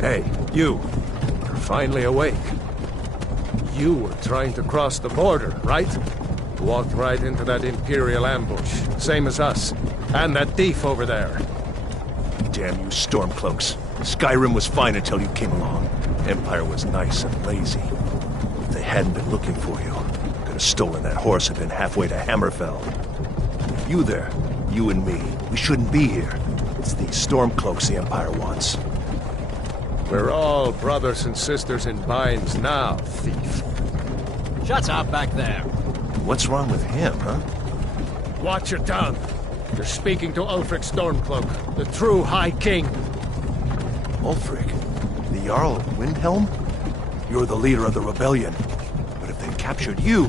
Hey, you. You're finally awake. You were trying to cross the border, right? Walked right into that Imperial ambush, same as us. And that thief over there. Damn you Stormcloaks. Skyrim was fine until you came along. Empire was nice and lazy. If they hadn't been looking for you, could have stolen that horse and been halfway to Hammerfell. You there, you and me, we shouldn't be here. It's these Stormcloaks the Empire wants. We're all brothers and sisters in binds now, thief. Shut up back there. What's wrong with him, huh? Watch your tongue. You're speaking to Ulfric Stormcloak, the true High King. Ulfric? The Jarl of Windhelm? You're the leader of the rebellion. But if they captured you...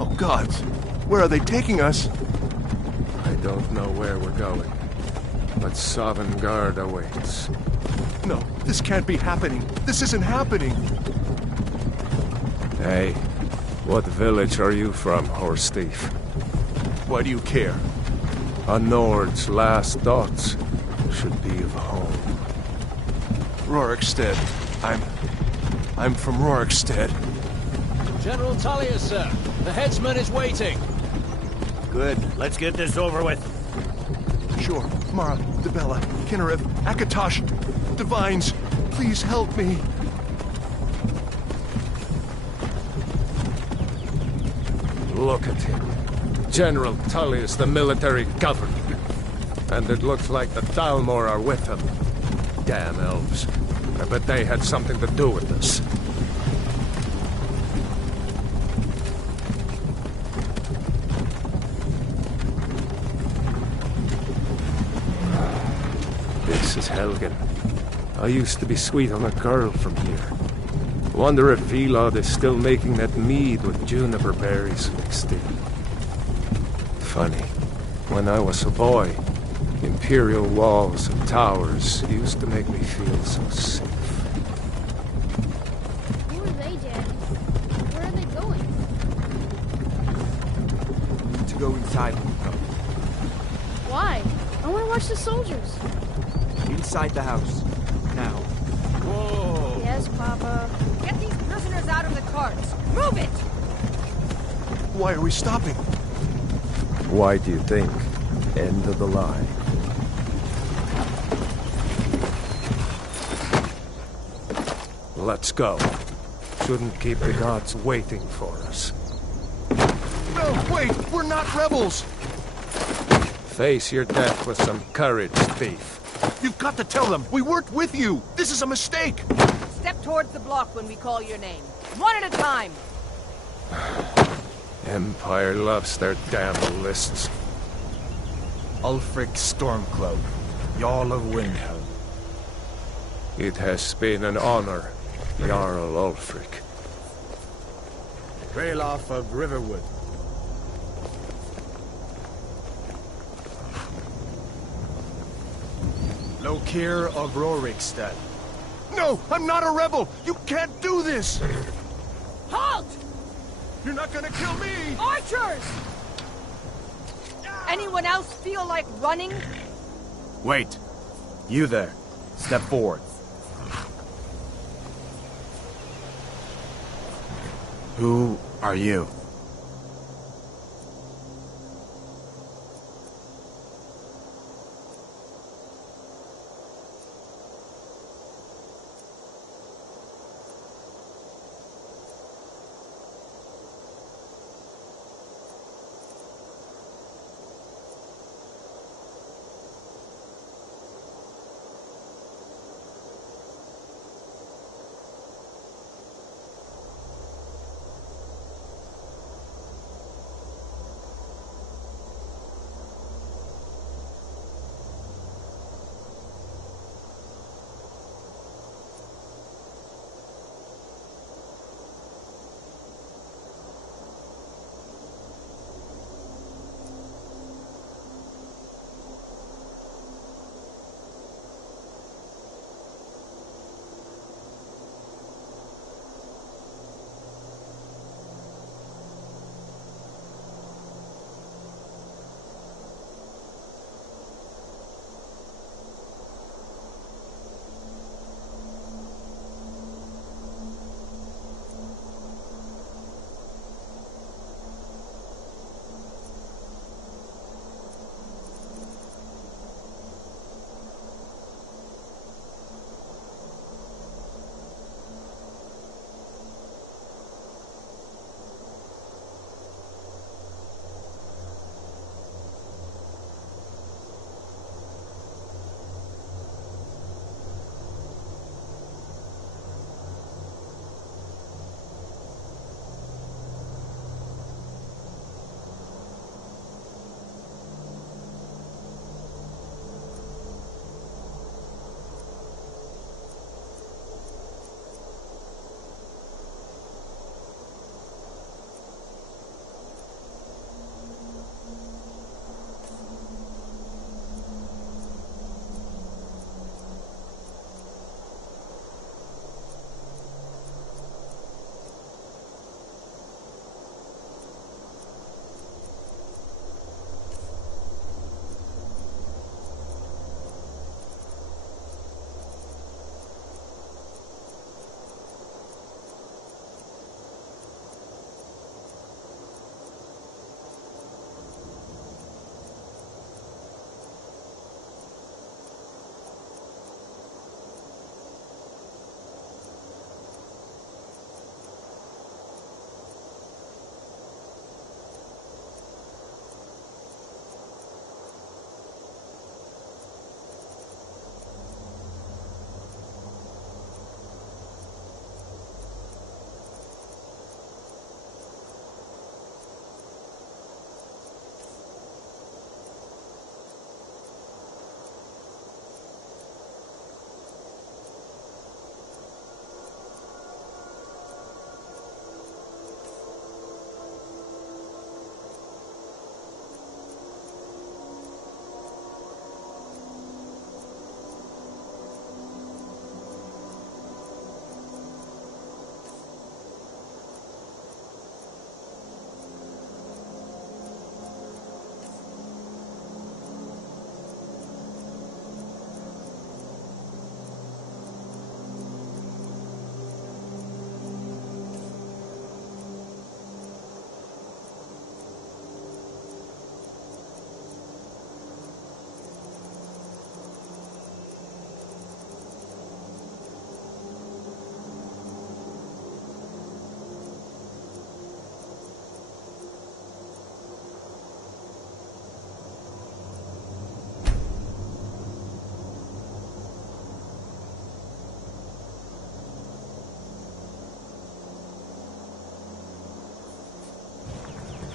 Oh gods, where are they taking us? I don't know where we're going, but Sovngarde awaits. No, this can't be happening. This isn't happening. Hey, what village are you from, horse thief? Why do you care? A Nord's last thoughts should be of home. Rorikstead. I'm from Rorikstead. General Tullius, sir. The headsman is waiting. Good. Let's get this over with. Sure. Mara, Dibella, Kinnarev, Akatosh, Divines, please help me. Look at him. General Tullius, the military governor. And it looks like the Dalmor are with him. Damn elves. I bet they had something to do with this. This is Helgen. I used to be sweet on a girl from here. Wonder if Vilod is still making that mead with juniper berries mixed in. Funny. When I was a boy, Imperial walls and towers used to make me feel so safe. Who are they, Daddy? Where are they going? We need to go inside. Why? I want to watch the soldiers. Inside the house. Now. Whoa! Yes, Papa. Get these prisoners out of the carts! Move it! Why are we stopping? Why do you think? End of the line. Let's go. Shouldn't keep the gods waiting for us. No, wait! We're not rebels! Face your death with some courage, thief. You've got to tell them! We weren't with you! This is a mistake! Step towards the block when we call your name. One at a time! Empire loves their damn lists. Ulfric Stormcloak, Jarl of Windhelm. It has been an honor, Jarl Ulfric. Ralof of Riverwood. Lokir of Rorikstead. No! I'm not a rebel! You can't do this! Halt! You're not gonna kill me! Archers! Anyone else feel like running? Wait. You there. Step forward. Who are you?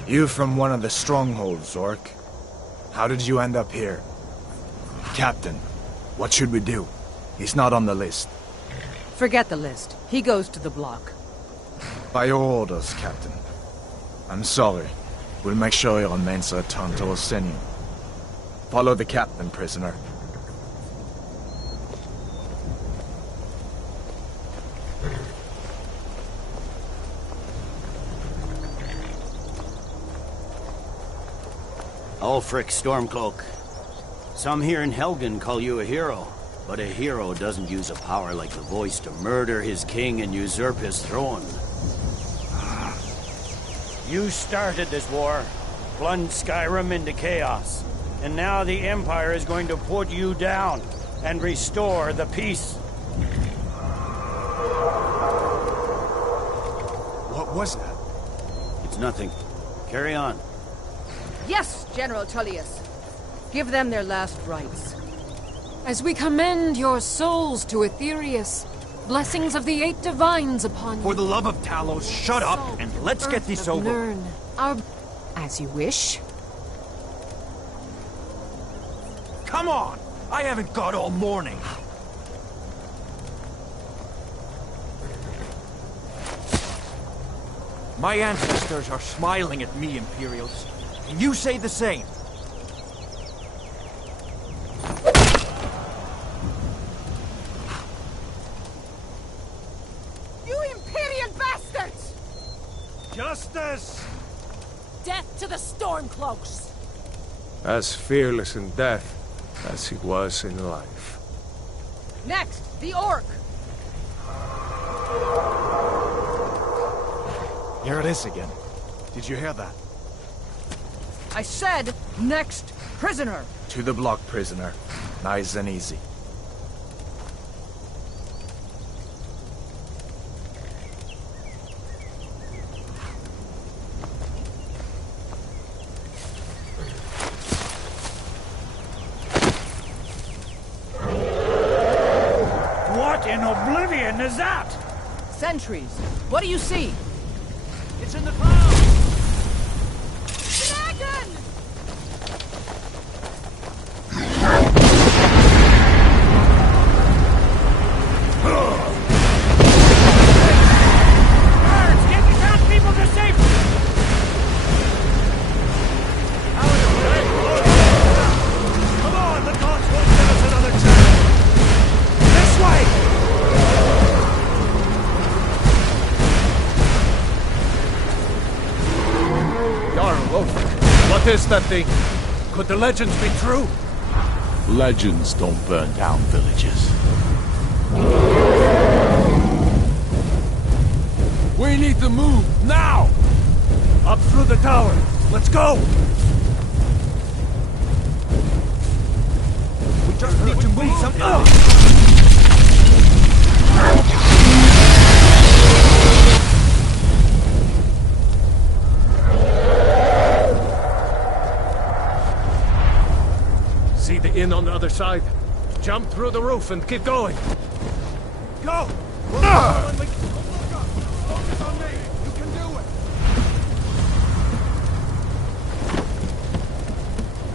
You from one of the strongholds, Orc. How did you end up here? Captain, what should we do? He's not on the list. Forget the list. He goes to the block. By your orders, Captain. I'm sorry. We'll make sure he remains a return to Orsinium. Follow the captain, prisoner. Ulfric Stormcloak. Some here in Helgen call you a hero, but a hero doesn't use a power like the voice to murder his king and usurp his throne. You started this war, plunged Skyrim into chaos, and now the Empire is going to put you down and restore the peace. What was that? It's nothing. Carry on. Yes, General Tullius. Give them their last rites. As we commend your souls to Aetherius, blessings of the 8 divines upon you. For the love of Talos, shut up and let's get this over. Learn our... As you wish. Come on! I haven't got all morning. My ancestors are smiling at me, Imperials. Can you say the same? You Imperial bastards! Justice! Death to the Stormcloaks! As fearless in death as he was in life. Next, the Orc. Here it is again. Did you hear that? I said, next prisoner. To the block, prisoner. Nice and easy. What in oblivion is that? Sentries. What do you see? It's in the clouds! Dragon! Guards, get the townspeople to safety! Come on, the gods won't give us another chance! This way! Jarl Ulfric, what is that thing? Could the legends be true? Legends don't burn down villages. We need to move, now! Up through the tower. Let's go! We just need to move some... See the inn on the other side? Jump through the roof and keep going. Go! Focus on me! You can do it!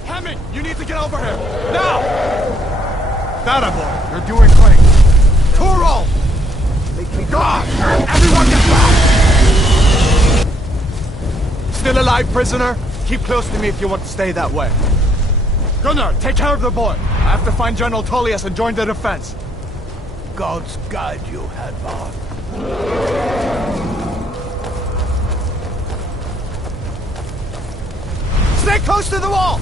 Hammond, you need to get over here! Now! That boy, you're doing great! Turo! God! Everyone get back! Still alive, prisoner? Keep close to me if you want to stay that way. Gunnar, take care of the boy. I have to find General Tullius and join the defense. Gods guide you, Hadvar. Stay close to the wall!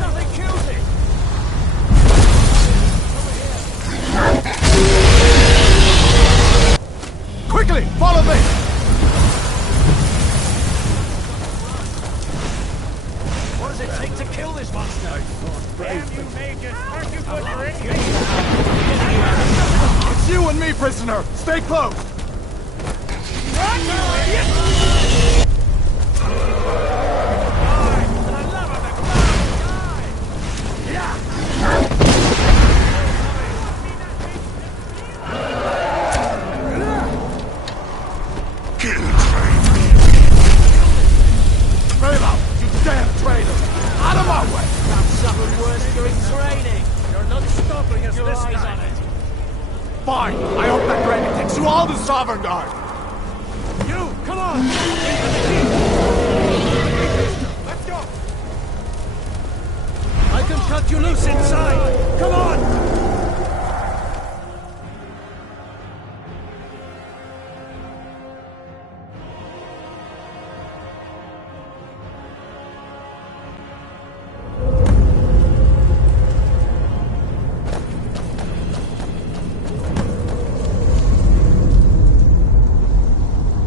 Nothing kills it! Quickly, follow me! What does it take to kill this monster? Damn you, mages! Aren't you good for anything? It's you and me, prisoner! Stay close! Run, you idiot! this time. Fine! I hope that dragon takes you all to Sovereign Guard! You, come on! Into the keep! Let's go! I can cut you loose inside! Come on!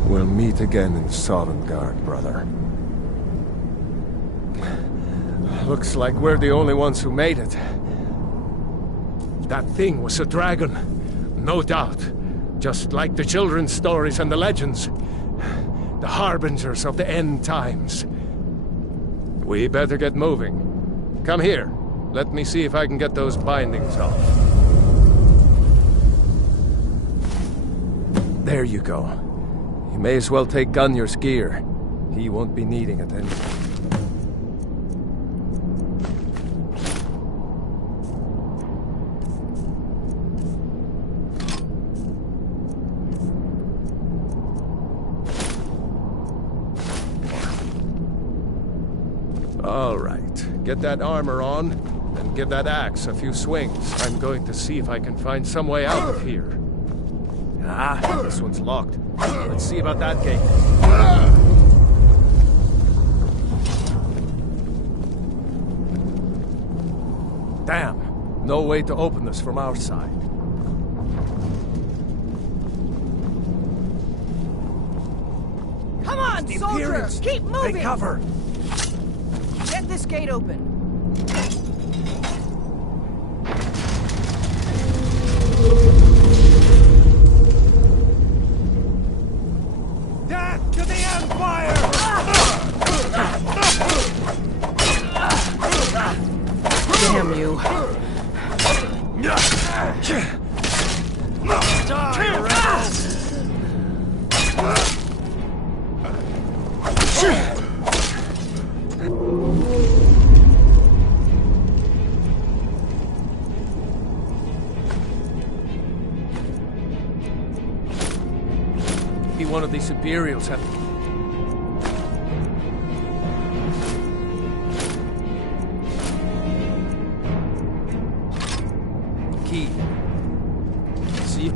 We'll meet again in Sovngarde, brother. Looks like we're the only ones who made it. That thing was a dragon, no doubt. Just like the children's stories and the legends. The harbingers of the end times. We better get moving. Come here. Let me see if I can get those bindings off. There you go. You may as well take Gunnar's gear. He won't be needing it anymore. All right. Get that armor on, and give that axe a few swings. I'm going to see if I can find some way out of here. Ah, this one's locked. Let's see about that gate. Damn. No way to open this from our side. Come on, soldier! Keep moving! Take cover! Get this gate open. Death to the Empire! Damn you. Die, rebels! Be one of these Imperials have... Key. See?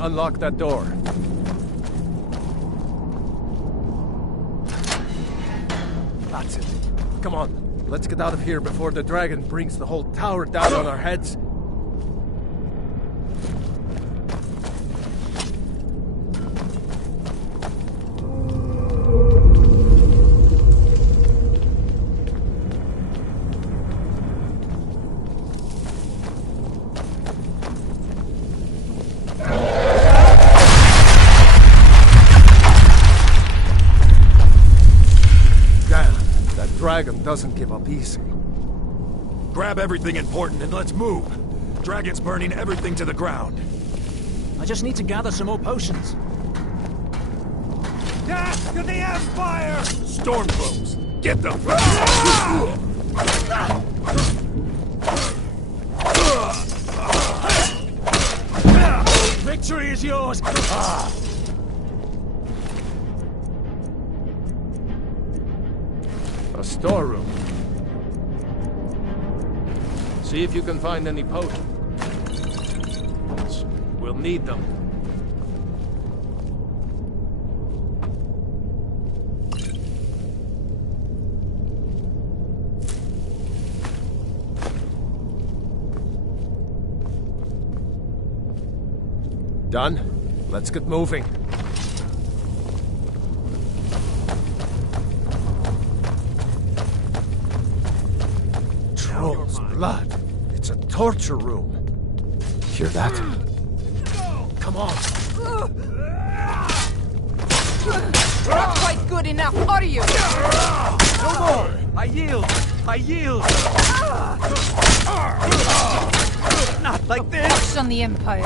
Unlock that door. That's it. Come on, let's get out of here before the dragon brings the whole tower down on our heads. Dragon doesn't give up easy. Grab everything important and let's move. Dragon's burning everything to the ground. I just need to gather some more potions. Death to the Empire! Stormcloaks! Get them! Victory is yours! A storeroom. See if you can find any potions. We'll need them. Done? Let's get moving. Troll's blood. It's a torture room. Hear that? Come on. Not quite good enough, are you? No more! I yield! I yield! Not like this! March on the Empire.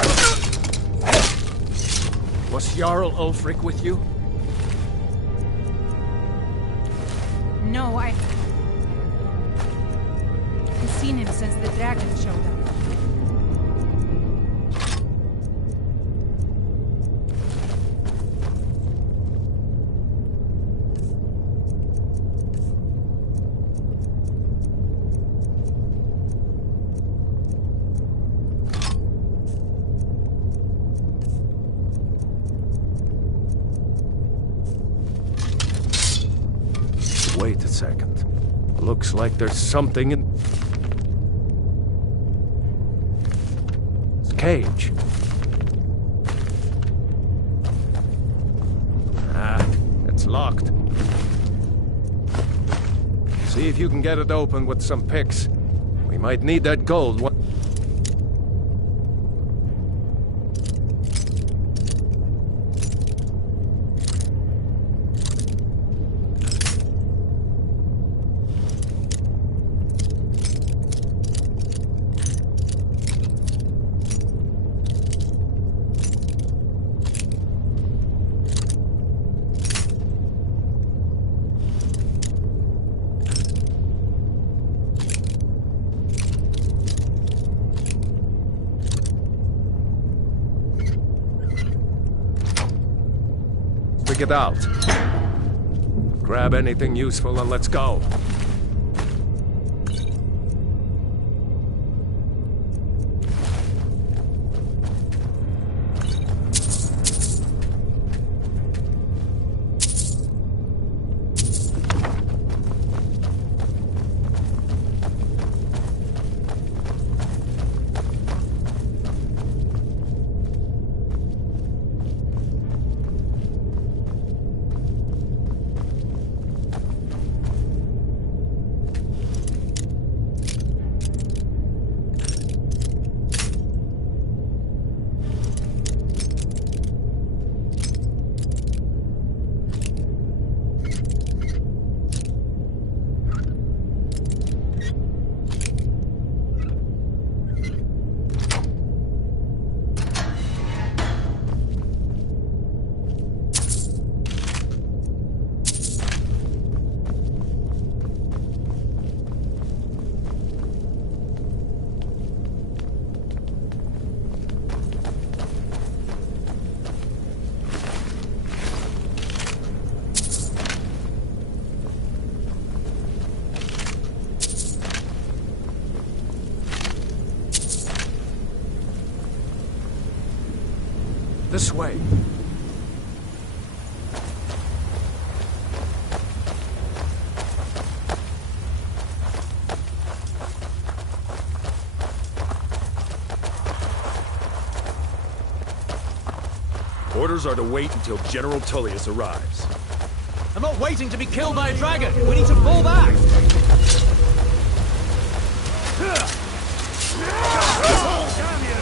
Was Jarl Ulfric with you? No, I've seen him since the dragon showed up. Wait a second. Looks like there's something in... cage. Ah, it's locked. See if you can get it open with some picks. We might need that gold. Get out. Grab anything useful and let's go. This way. Orders are to wait until General Tullius arrives. I'm not waiting to be killed by a dragon. We need to fall back. Damn you!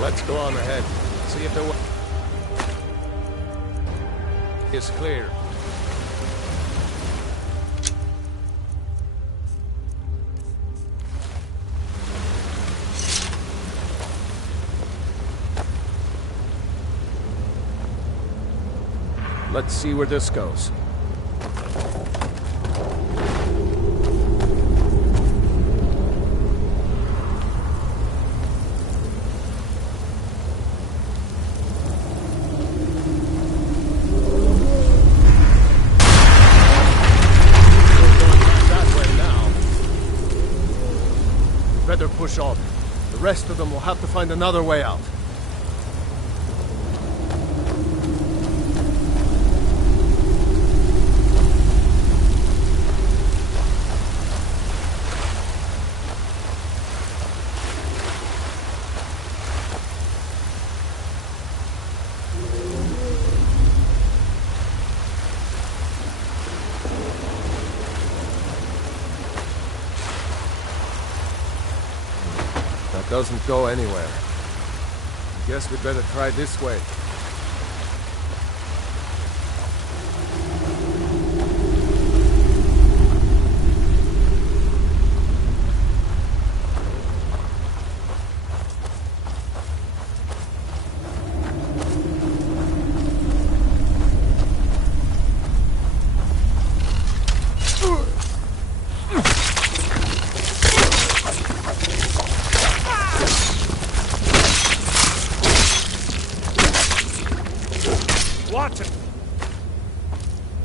Let's go on ahead. See if the way is clear. Let's see where this goes. Better push on. The rest of them will have to find another way out. Doesn't go anywhere. Guess we'd better try this way. Watch it!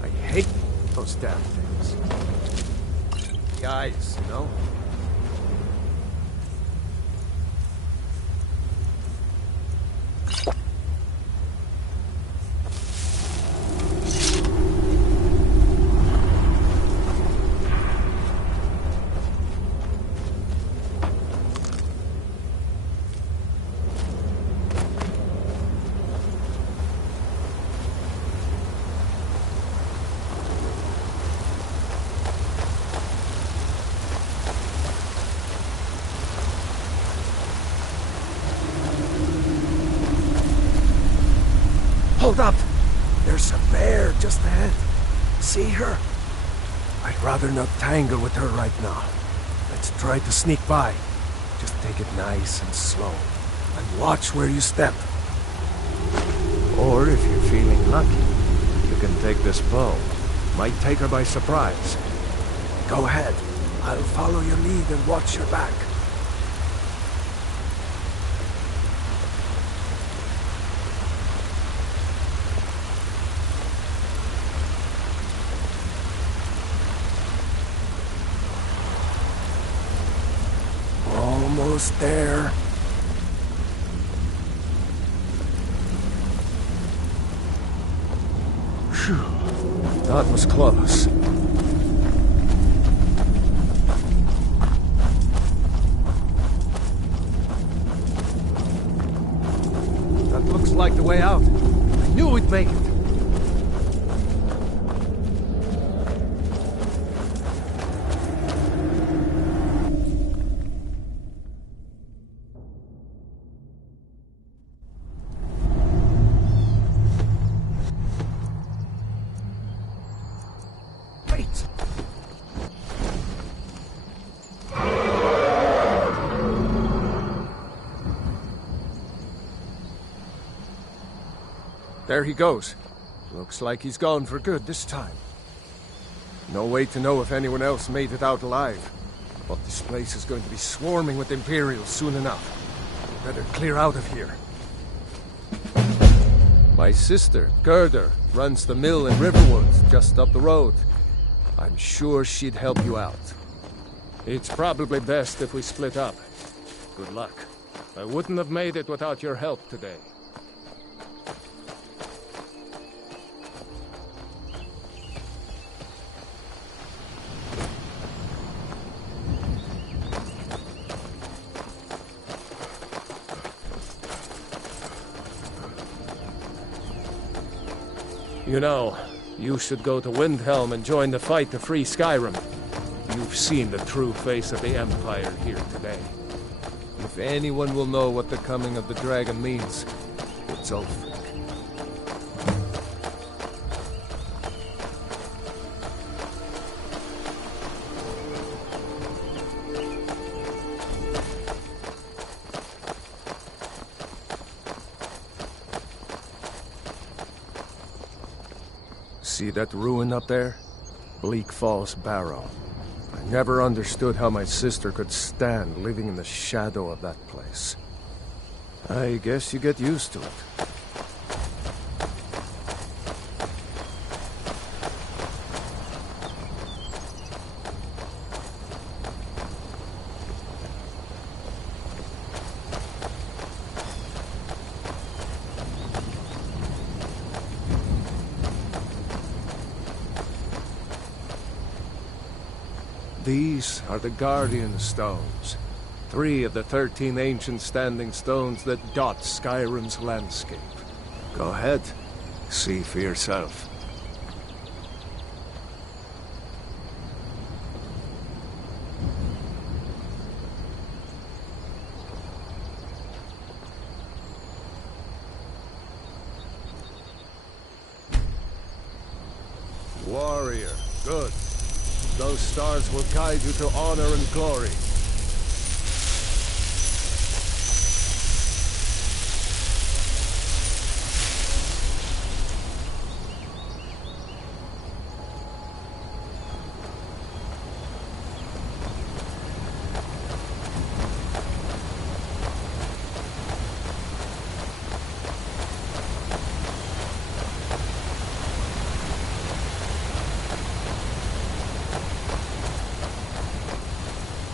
I hate those damn things. The eyes, you know? Hold up! There's a bear just ahead. See her? I'd rather not tangle with her right now. Let's try to sneak by. Just take it nice and slow. And watch where you step. Or if you're feeling lucky, you can take this bow. Might take her by surprise. Go ahead. I'll follow your lead and watch your back. Almost there. Phew. That was close. That looks like the way out. I knew we'd make it. There he goes. Looks like he's gone for good this time. No way to know if anyone else made it out alive. But this place is going to be swarming with Imperials soon enough. Better clear out of here. My sister, Gerda, runs the mill in Riverwood, just up the road. I'm sure she'd help you out. It's probably best if we split up. Good luck. I wouldn't have made it without your help today. You know, you should go to Windhelm and join the fight to free Skyrim. You've seen the true face of the Empire here today. If anyone will know what the coming of the dragon means, it's Ulfric. See that ruin up there? Bleak Falls Barrow. I never understood how my sister could stand living in the shadow of that place. I guess you get used to it. These are the Guardian Stones. 3 of the 13 ancient standing stones that dot Skyrim's landscape. Go ahead. See for yourself. Warrior. Good. Those stars will guide you to honor and glory.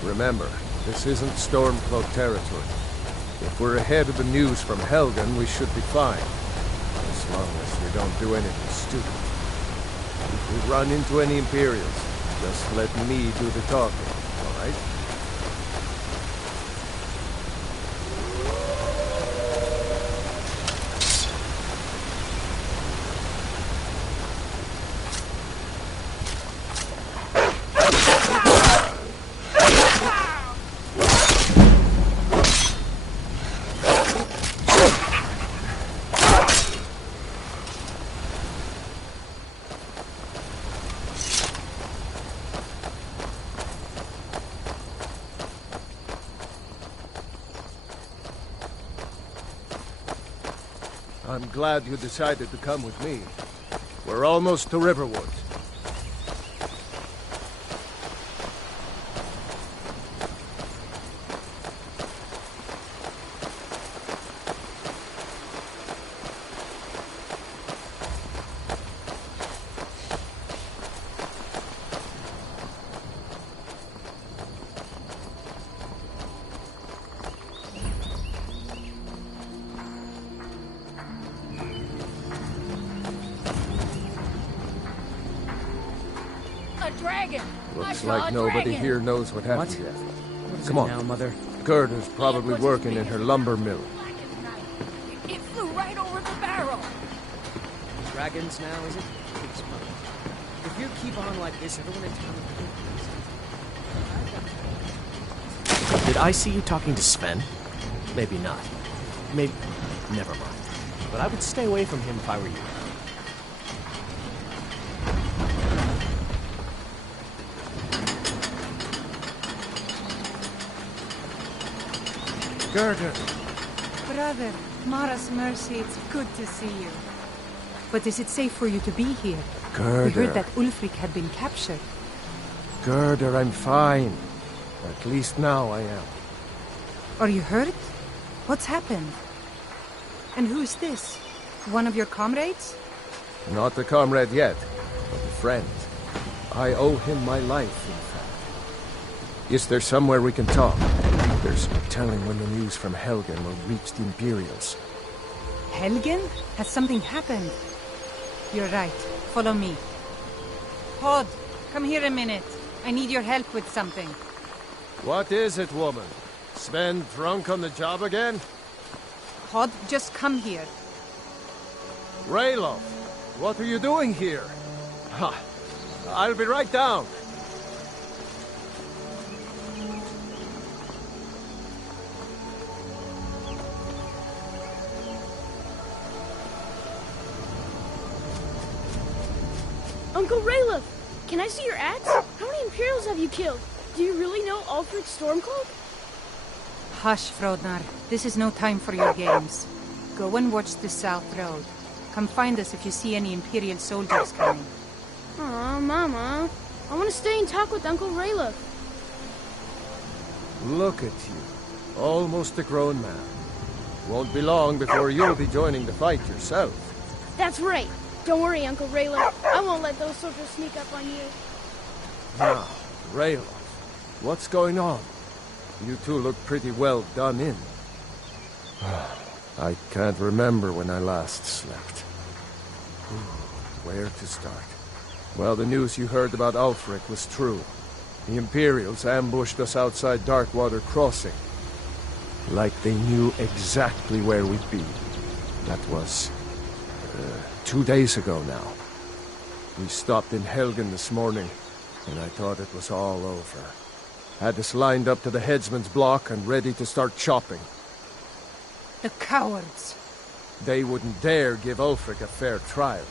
Remember, this isn't Stormcloak territory. If we're ahead of the news from Helgen, we should be fine. As long as we don't do anything stupid. If we run into any Imperials, just let me do the talking, alright? I'm glad you decided to come with me. We're almost to Riverwood. Looks like nobody here knows what happened yet. Come on. Now, Mother? Gerda's probably working in her lumber mill. It flew right over the barrel. Dragons now, is it? If you keep on like this, everyone in town will... Did I see you talking to Sven? Maybe not. Maybe... Never mind. But I would stay away from him if I were you. Gerda! Brother, Mara's mercy, it's good to see you. But is it safe for you to be here? Gerda. We heard that Ulfric had been captured. Gerda, I'm fine. At least now I am. Are you hurt? What's happened? And who is this? One of your comrades? Not a comrade yet, but a friend. I owe him my life, in fact. Is there somewhere we can talk? There's no telling when the news from Helgen will reach the Imperials. Helgen? Has something happened? You're right. Follow me. Hod, come here a minute. I need your help with something. What is it, woman? Sven drunk on the job again? Hod, just come here. Rayloff, what are you doing here? Ha! I'll be right down. Uncle Rayloff, can I see your axe? How many Imperials have you killed? Do you really know Ulfric Stormcloak? Hush, Frodnar. This is no time for your games. Go and watch the South Road. Come find us if you see any Imperial soldiers coming. Aw, Mama. I want to stay and talk with Uncle Rayla. Look at you. Almost a grown man. Won't be long before you'll be joining the fight yourself. That's right. Don't worry, Uncle Rayla. I won't let those soldiers sneak up on you. Now, Rayla, what's going on? You two look pretty well done in. I can't remember when I last slept. Where to start? Well, the news you heard about Ulfric was true. The Imperials ambushed us outside Darkwater Crossing. Like they knew exactly where we'd be. That was 2 days ago now. We stopped in Helgen this morning, and I thought it was all over. Had us lined up to the headsman's block and ready to start chopping. The cowards! They wouldn't dare give Ulfric a fair trial.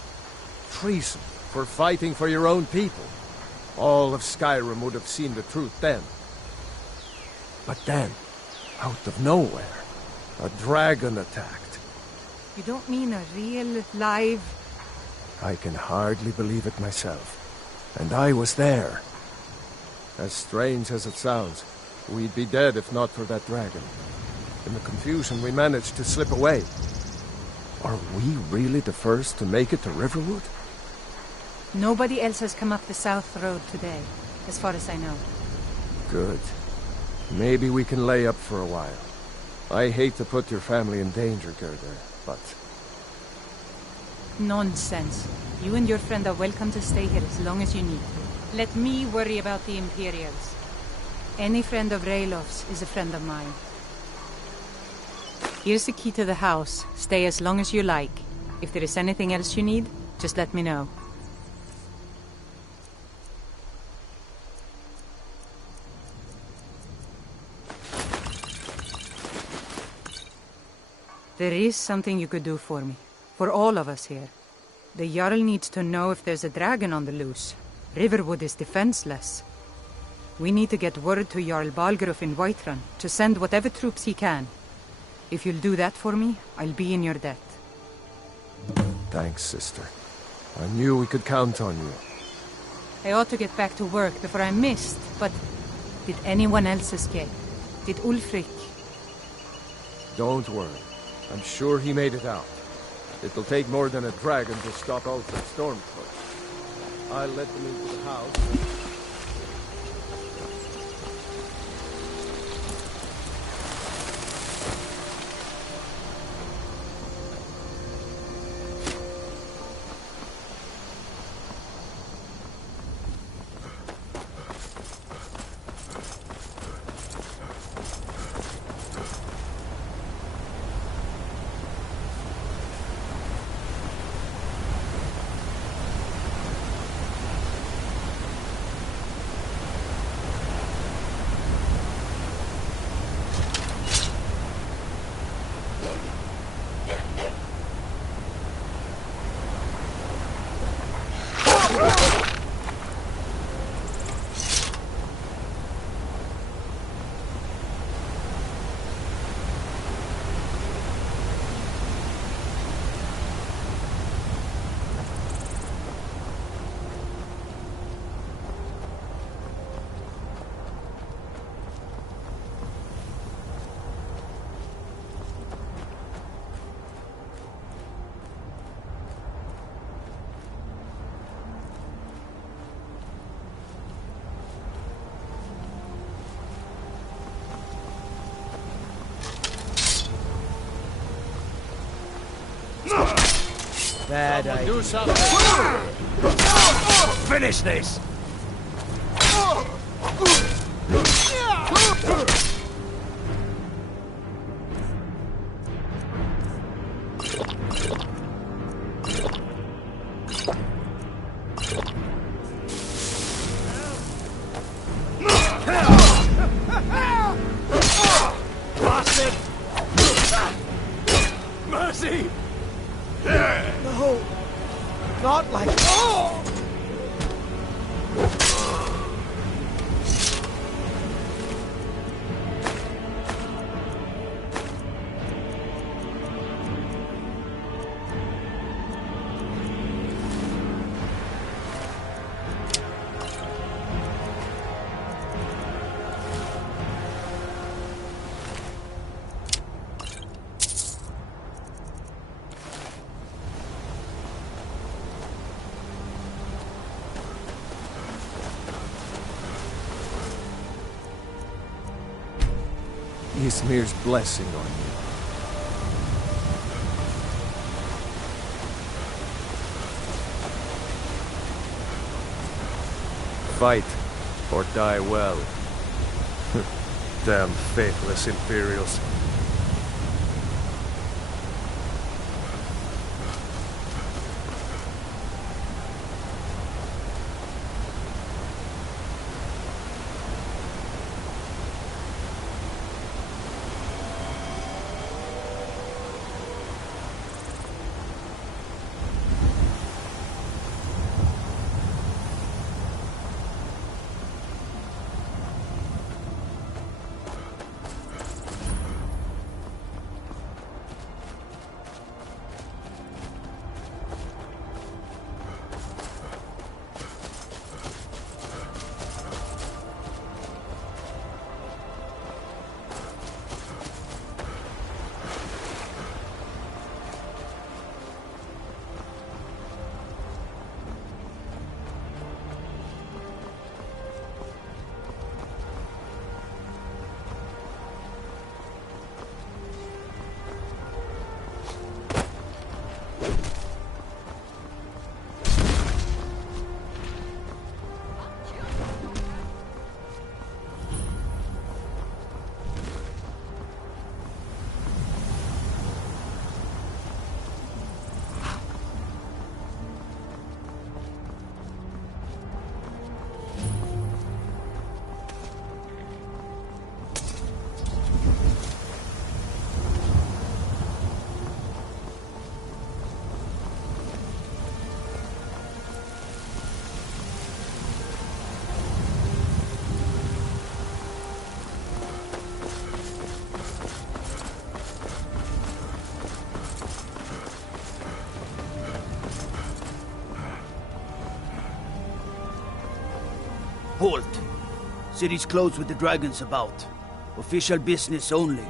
Treason for fighting for your own people. All of Skyrim would have seen the truth then. But then, out of nowhere, a dragon attacked. You don't mean a real, live... I can hardly believe it myself. And I was there. As strange as it sounds, we'd be dead if not for that dragon. In the confusion, we managed to slip away. Are we really the first to make it to Riverwood? Nobody else has come up the South Road today, as far as I know. Good. Maybe we can lay up for a while. I hate to put your family in danger, Gerda, but... Nonsense. You and your friend are welcome to stay here as long as you need. Let me worry about the Imperials. Any friend of Raylof's is a friend of mine. Here's the key to the house. Stay as long as you like. If there is anything else you need, just let me know. There is something you could do for me. For all of us here. The Jarl needs to know if there's a dragon on the loose. Riverwood is defenseless. We need to get word to Jarl Balgruuf in Whiterun to send whatever troops he can. If you'll do that for me, I'll be in your debt. Thanks, sister. I knew we could count on you. I ought to get back to work before I'm missed, but... Did anyone else escape? Did Ulfric? Don't worry. I'm sure he made it out. It'll take more than a dragon to stop Ulfric's Stormcloak. I'll let them into the house. Bad idea. Do something. Finish this! Bastard! Mercy! No! Not like... Oh! Ysmir's blessing on you. Fight, or die well. Damn faithless Imperials. Halt! City's closed with the dragons about. Official business only.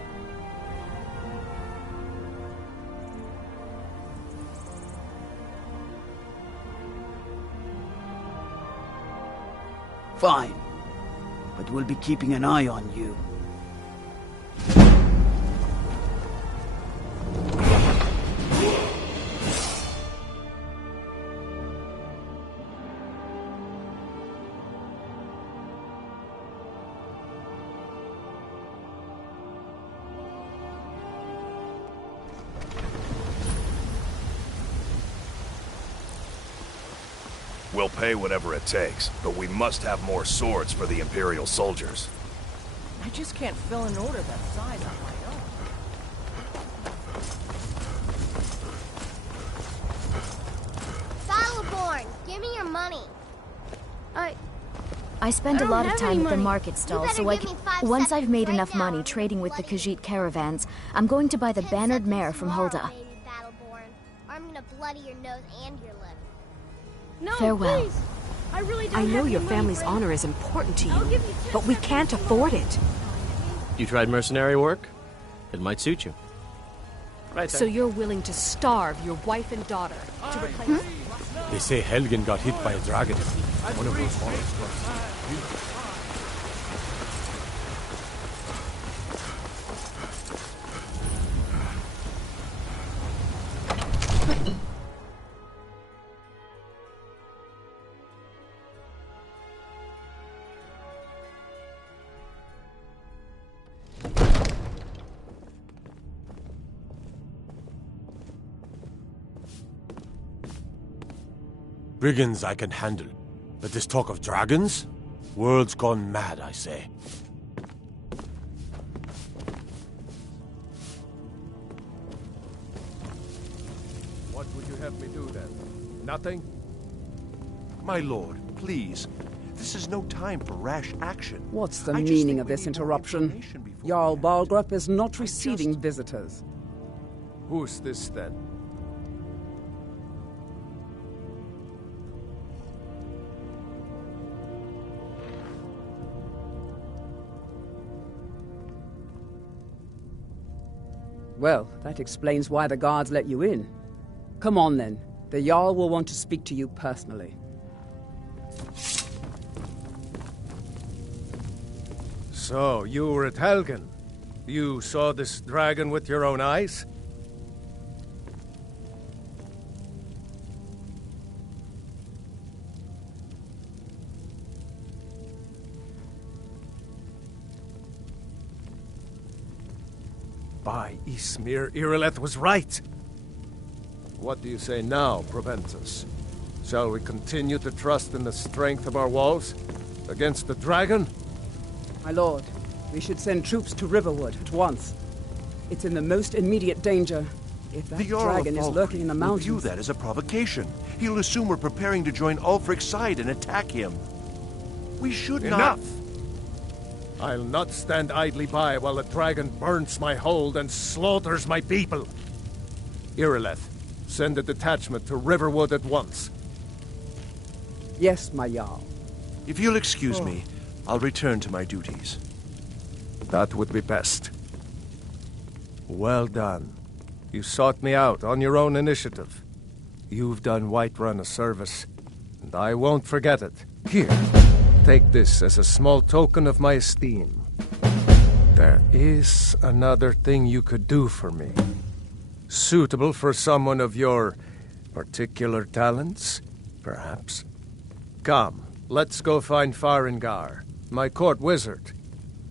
Fine. But we'll be keeping an eye on you. We'll pay whatever it takes, but we must have more swords for the Imperial soldiers. I just can't fill an order that size on my own. Battleborn, give me your money. I spend a lot of time at the market You stall, better so I give can... me 5 Once I've seconds made right enough now, money or trading with the bloody Khajiit caravans, I'm going to buy the 10 bannered seconds mare from tomorrow, Hulda. baby Battleborn, or I'm gonna bloody your nose and your lip. No, Farewell. please. I really don't I know have your any family's money, honor is important to I'll you, give you 10 but we seconds can't tomorrow. afford it. You tried mercenary work? It might suit you. Right there. So you're willing to starve your wife and daughter to replace... They say Helgen got hit by a dragon. One of those monsters. Brigands I can handle, but this talk of dragons? World's gone mad, I say. What would you have me do then? Nothing? My lord, please. This is no time for rash action. What's the I just meaning think of we this need more interruption? information before Jarl we act. Balgrup is not receiving visitors. Who's this then? Well, that explains why the guards let you in. Come on then. The Jarl will want to speak to you personally. So, you were at Helgen. You saw this dragon with your own eyes? By Ysmir, Irileth was right. What do you say now, Proventus? Shall we continue to trust in the strength of our walls against the dragon? My lord, we should send troops to Riverwood at once. It's in the most immediate danger. If that dragon is lurking in the mountains... will view that as a provocation. He'll assume we're preparing to join Ulfric's side and attack him. We should not... Enough! I'll not stand idly by while the dragon burns my hold and slaughters my people. Irileth, send a detachment to Riverwood at once. Yes, my Jarl. If you'll excuse me, I'll return to my duties. That would be best. Well done. You sought me out on your own initiative. You've done Whiterun a service, and I won't forget it. Here, take this as a small token of my esteem. There is another thing you could do for me. Suitable for someone of your particular talents, perhaps. Come, let's go find Farengar, my court wizard.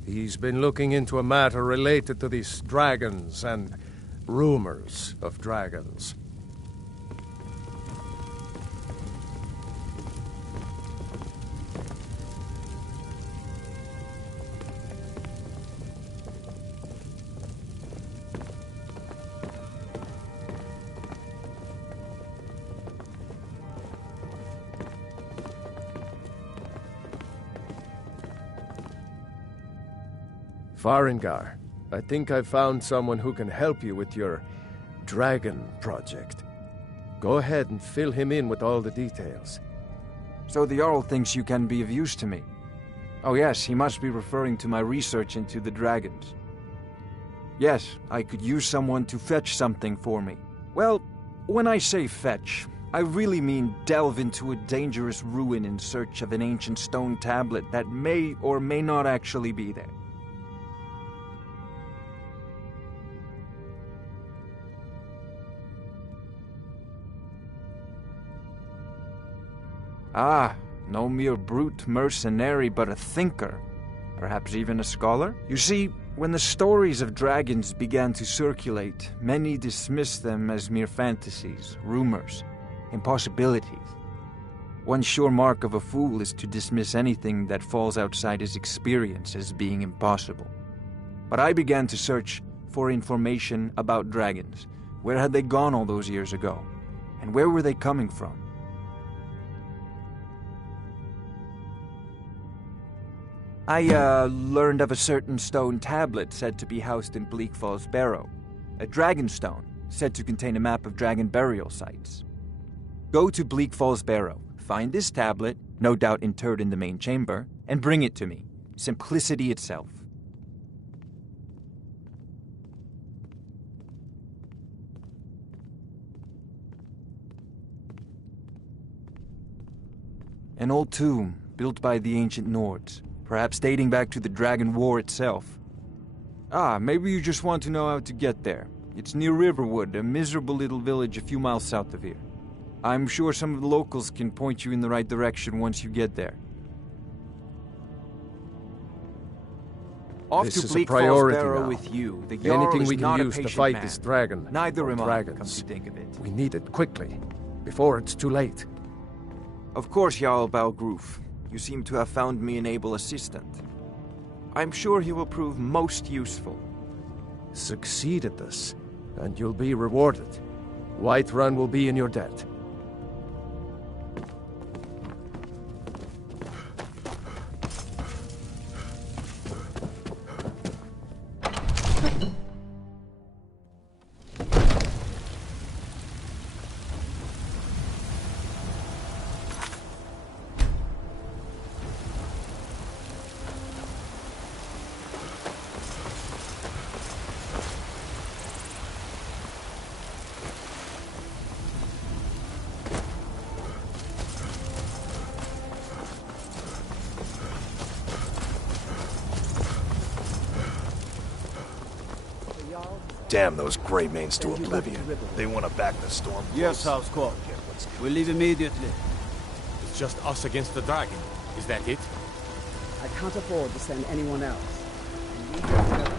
He's been looking into a matter related to these dragons and rumors of dragons. Farengar, I think I've found someone who can help you with your dragon project. Go ahead and fill him in with all the details. So the Jarl thinks you can be of use to me. Oh yes, he must be referring to my research into the dragons. Yes, I could use someone to fetch something for me. Well, when I say fetch, I really mean delve into a dangerous ruin in search of an ancient stone tablet that may or may not actually be there. Ah, no mere brute mercenary, but a thinker. Perhaps even a scholar? You see, when the stories of dragons began to circulate, many dismissed them as mere fantasies, rumors, impossibilities. One sure mark of a fool is to dismiss anything that falls outside his experience as being impossible. But I began to search for information about dragons. Where had they gone all those years ago? And where were they coming from? I learned of a certain stone tablet said to be housed in Bleak Falls Barrow. A dragon stone, said to contain a map of dragon burial sites. Go to Bleak Falls Barrow, find this tablet, no doubt interred in the main chamber, and bring it to me. Simplicity itself. An old tomb, built by the ancient Nords. Perhaps dating back to the Dragon War itself. Ah, maybe you just want to know how to get there. It's near Riverwood, a miserable little village a few miles south of here. I'm sure some of the locals can point you in the right direction once you get there. Off This to is Bleak a priority Falls Barrow now. with you. The Jarl Anything is we not can a use to patient fight man. this dragon. Neither or am I, dragons. come to think of it. We need it quickly, before it's too late. Of course, Jarl Balgroof. You seem to have found me an able assistant. I'm sure he will prove most useful. Succeed at this, and you'll be rewarded. Whiterun will be in your debt. Damn those Greymanes to oblivion. They want to back the storm. Yes, House Court. We'll leave immediately. It's just us against the dragon. Is that it? I can't afford to send anyone else. We leave here together.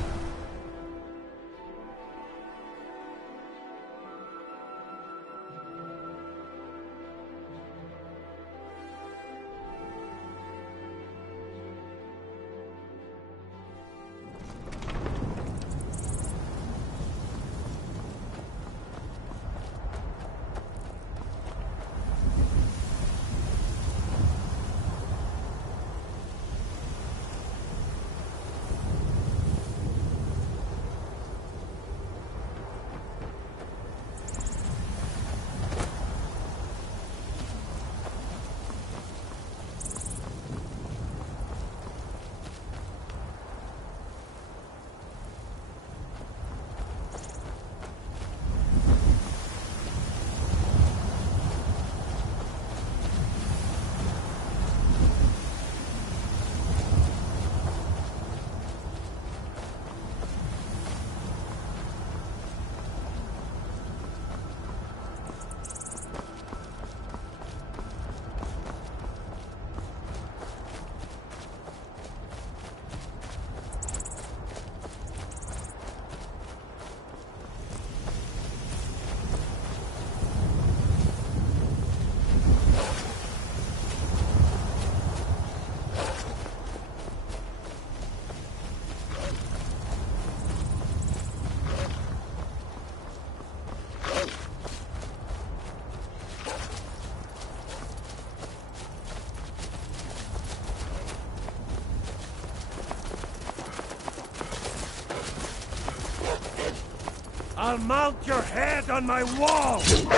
I'll mount your head on my wall! Start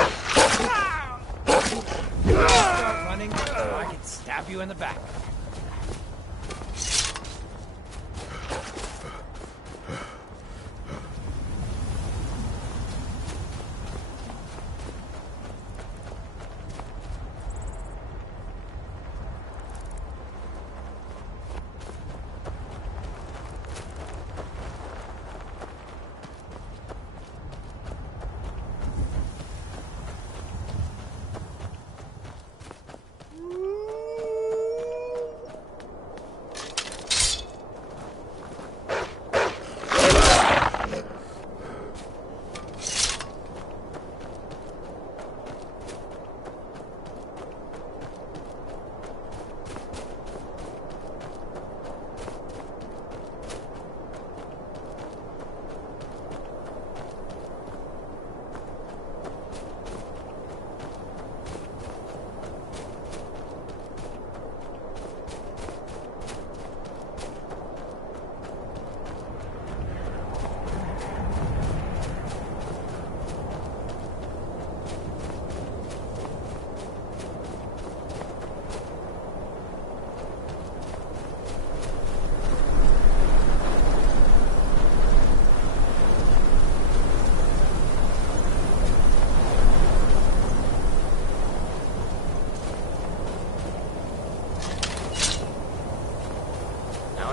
running, or I can stab you in the back.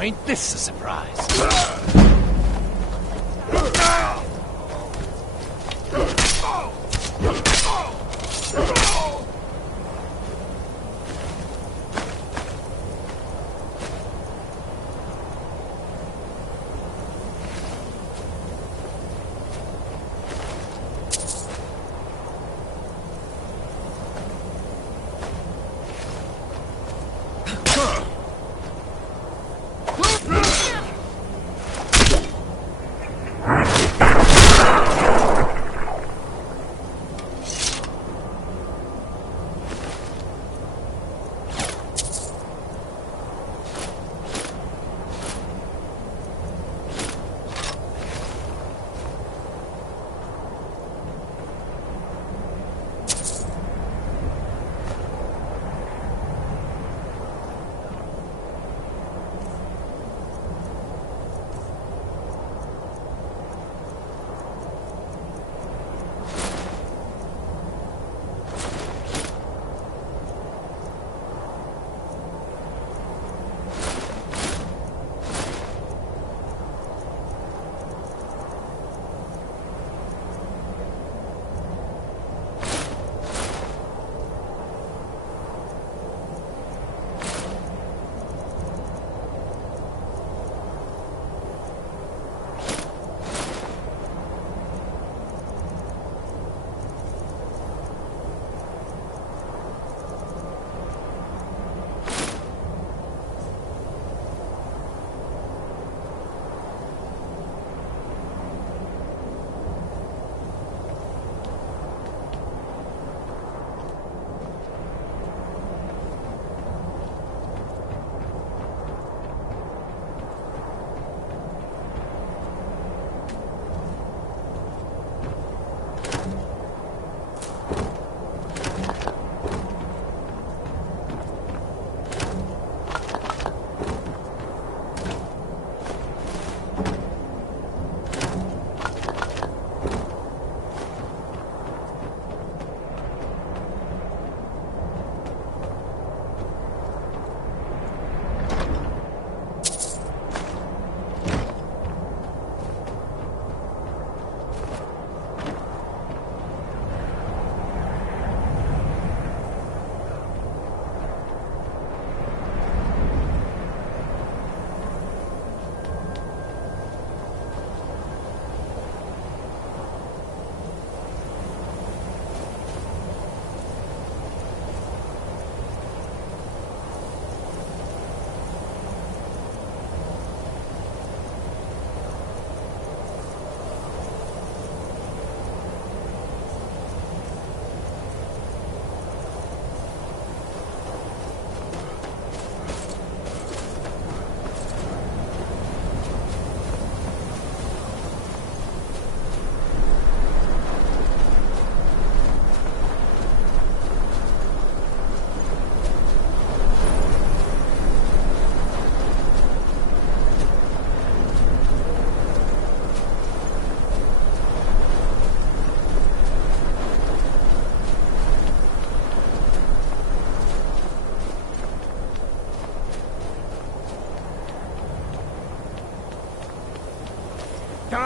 Ain't this a surprise?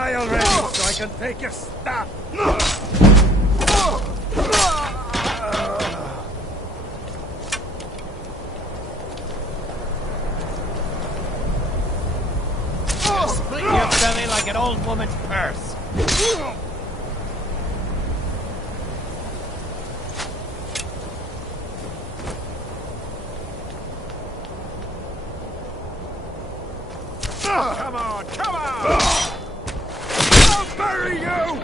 Die already, so I can take your stuff! Split your belly like an old woman's purse. Come on, come on! I'll bury you!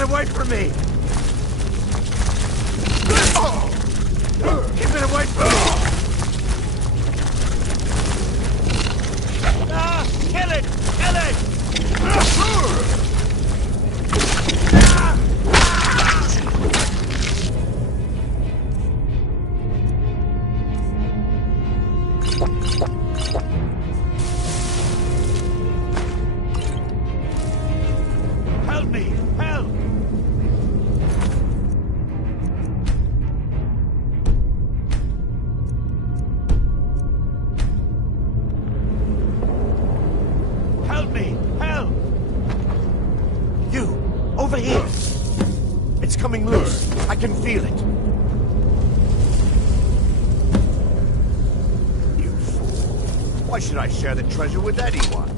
it away from me! Keep it away from me! Ah! Kill it! Kill it! Help me! Help! Help me! Help! You! Over here! It's coming loose. I can feel it. You fool. Why should I share the treasure with anyone?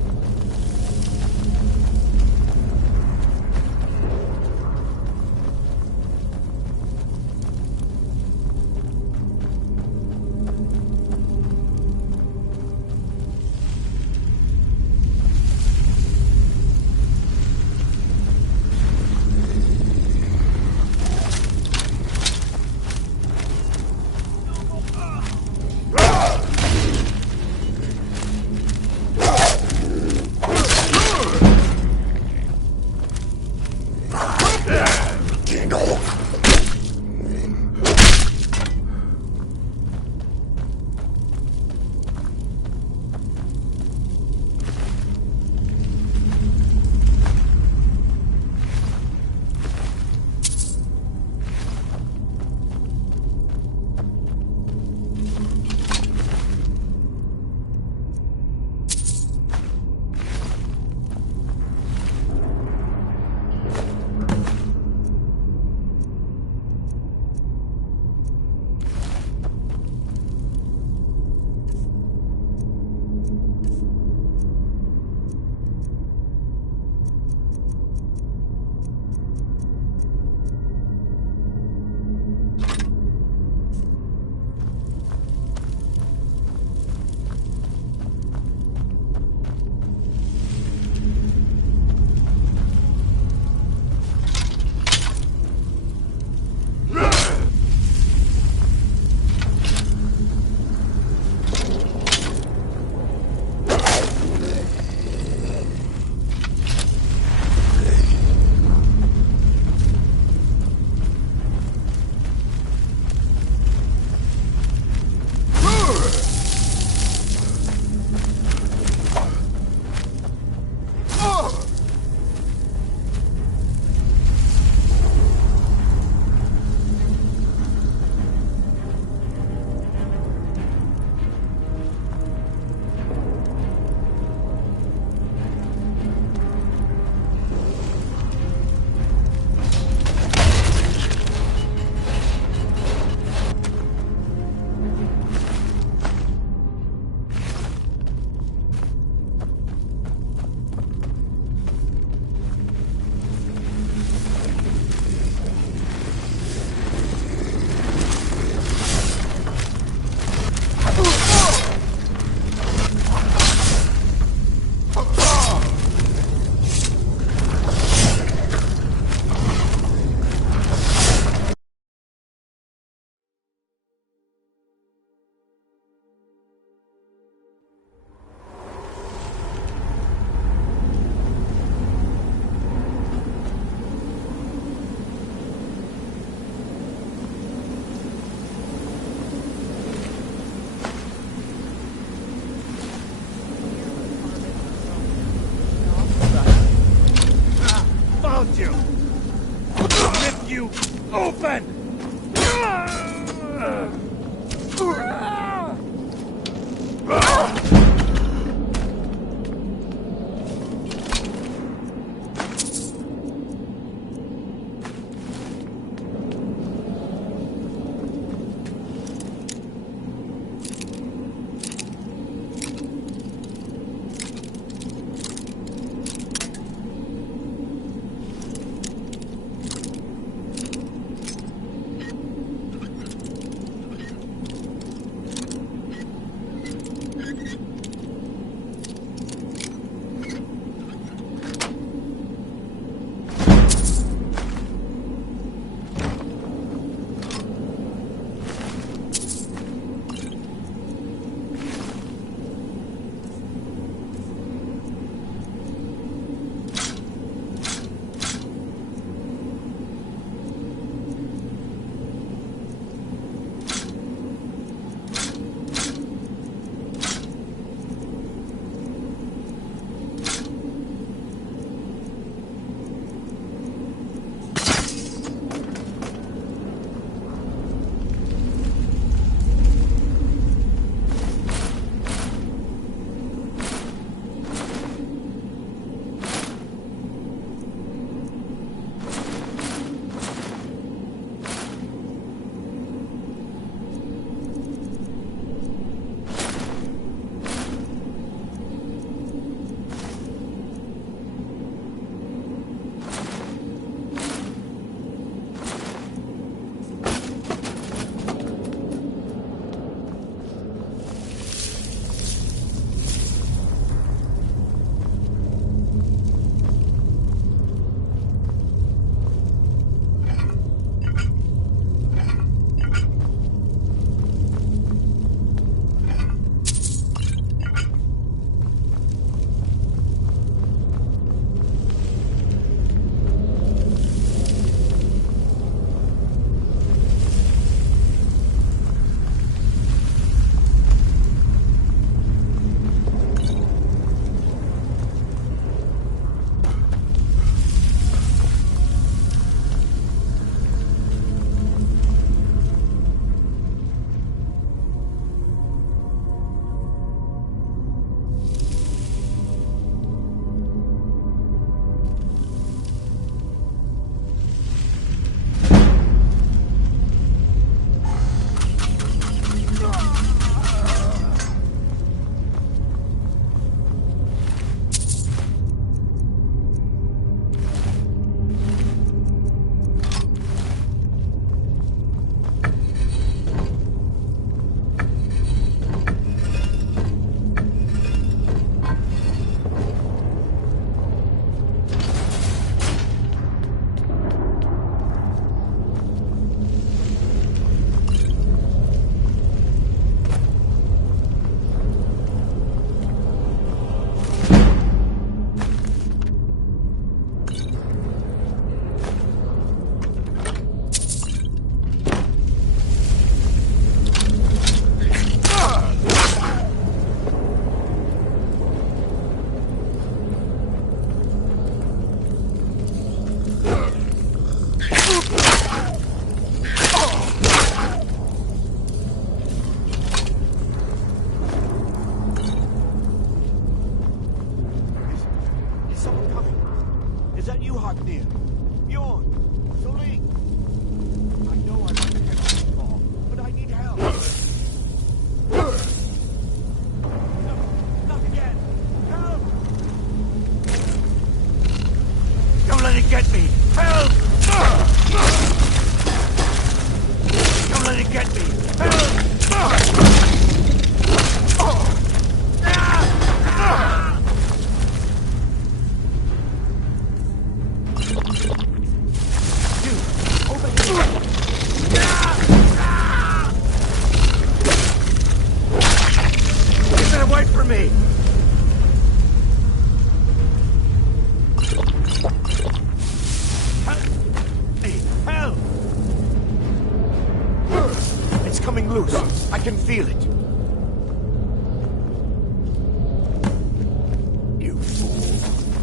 Found you! Lift you open!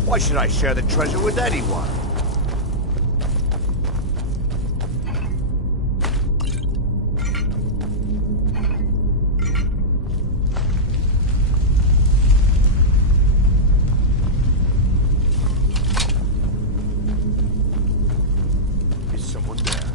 Why should I share the treasure with anyone? Is someone there?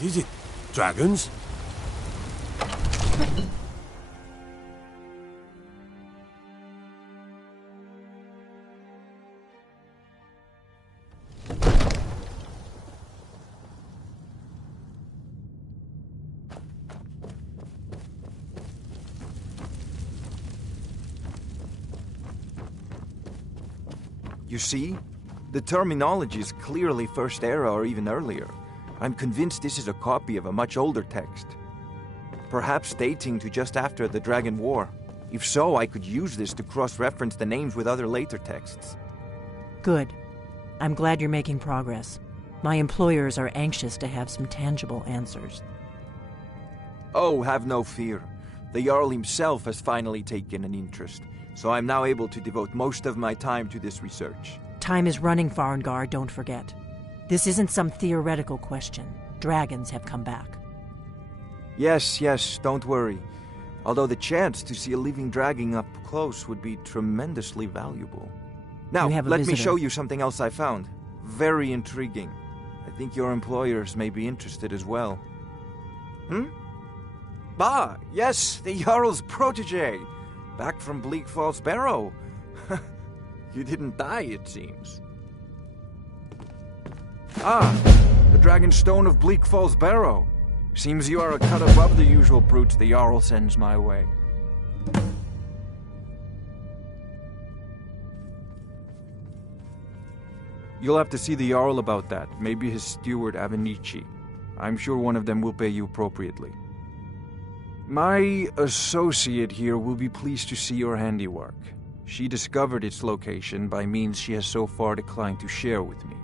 What is it? Dragons? You see? The terminology is clearly First Era or even earlier. I'm convinced this is a copy of a much older text. Perhaps dating to just after the Dragon War. If so, I could use this to cross-reference the names with other later texts. Good. I'm glad you're making progress. My employers are anxious to have some tangible answers. Oh, have no fear. The Jarl himself has finally taken an interest, so I'm now able to devote most of my time to this research. Time is running, Farengar, don't forget. This isn't some theoretical question. Dragons have come back. Yes, don't worry. Although the chance to see a living dragon up close would be tremendously valuable. Now, let me show you something else I found. Very intriguing. I think your employers may be interested as well. Ah, yes, the Jarl's protege. Back from Bleak Falls Barrow. You didn't die, it seems. Ah, the Dragon Stone of Bleak Falls Barrow. Seems you are a cut above the usual brutes the Jarl sends my way. You'll have to see the Jarl about that, maybe his steward Avenici. I'm sure one of them will pay you appropriately. My associate here will be pleased to see your handiwork. She discovered its location by means she has so far declined to share with me.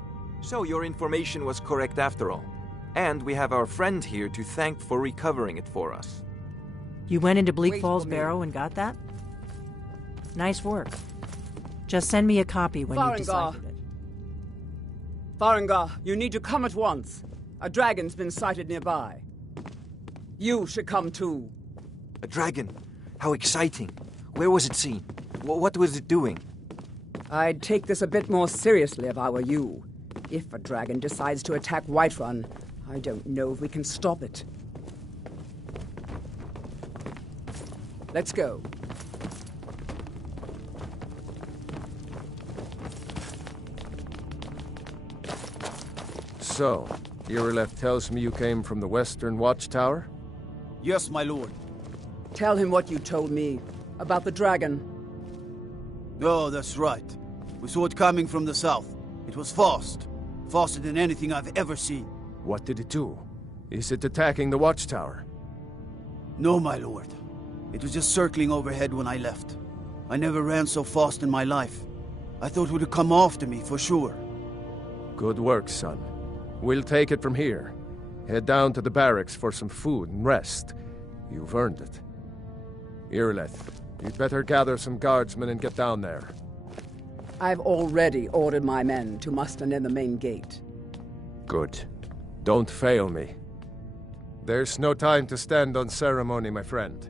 So your information was correct after all. And we have our friend here to thank for recovering it for us. You went into Bleak Falls Barrow and got that? Nice work. Just send me a copy when you've deciphered it. Farengar, you need to come at once. A dragon's been sighted nearby. You should come too. A dragon? How exciting. Where was it seen? What was it doing? I'd take this a bit more seriously if I were you. If a dragon decides to attack Whiterun, I don't know if we can stop it. Let's go. So, Irileth tells me you came from the Western Watchtower? Yes, my lord. Tell him what you told me about the dragon. Oh, that's right. We saw it coming from the south. It was fast. Faster than anything I've ever seen. What did it do? Is it attacking the Watchtower? No, my lord. It was just circling overhead when I left. I never ran so fast in my life. I thought it would come after me, for sure. Good work, son. We'll take it from here. Head down to the barracks for some food and rest. You've earned it. Irileth, you'd better gather some guardsmen and get down there. I've already ordered my men to muster near the main gate. Good. Don't fail me. There's no time to stand on ceremony, my friend.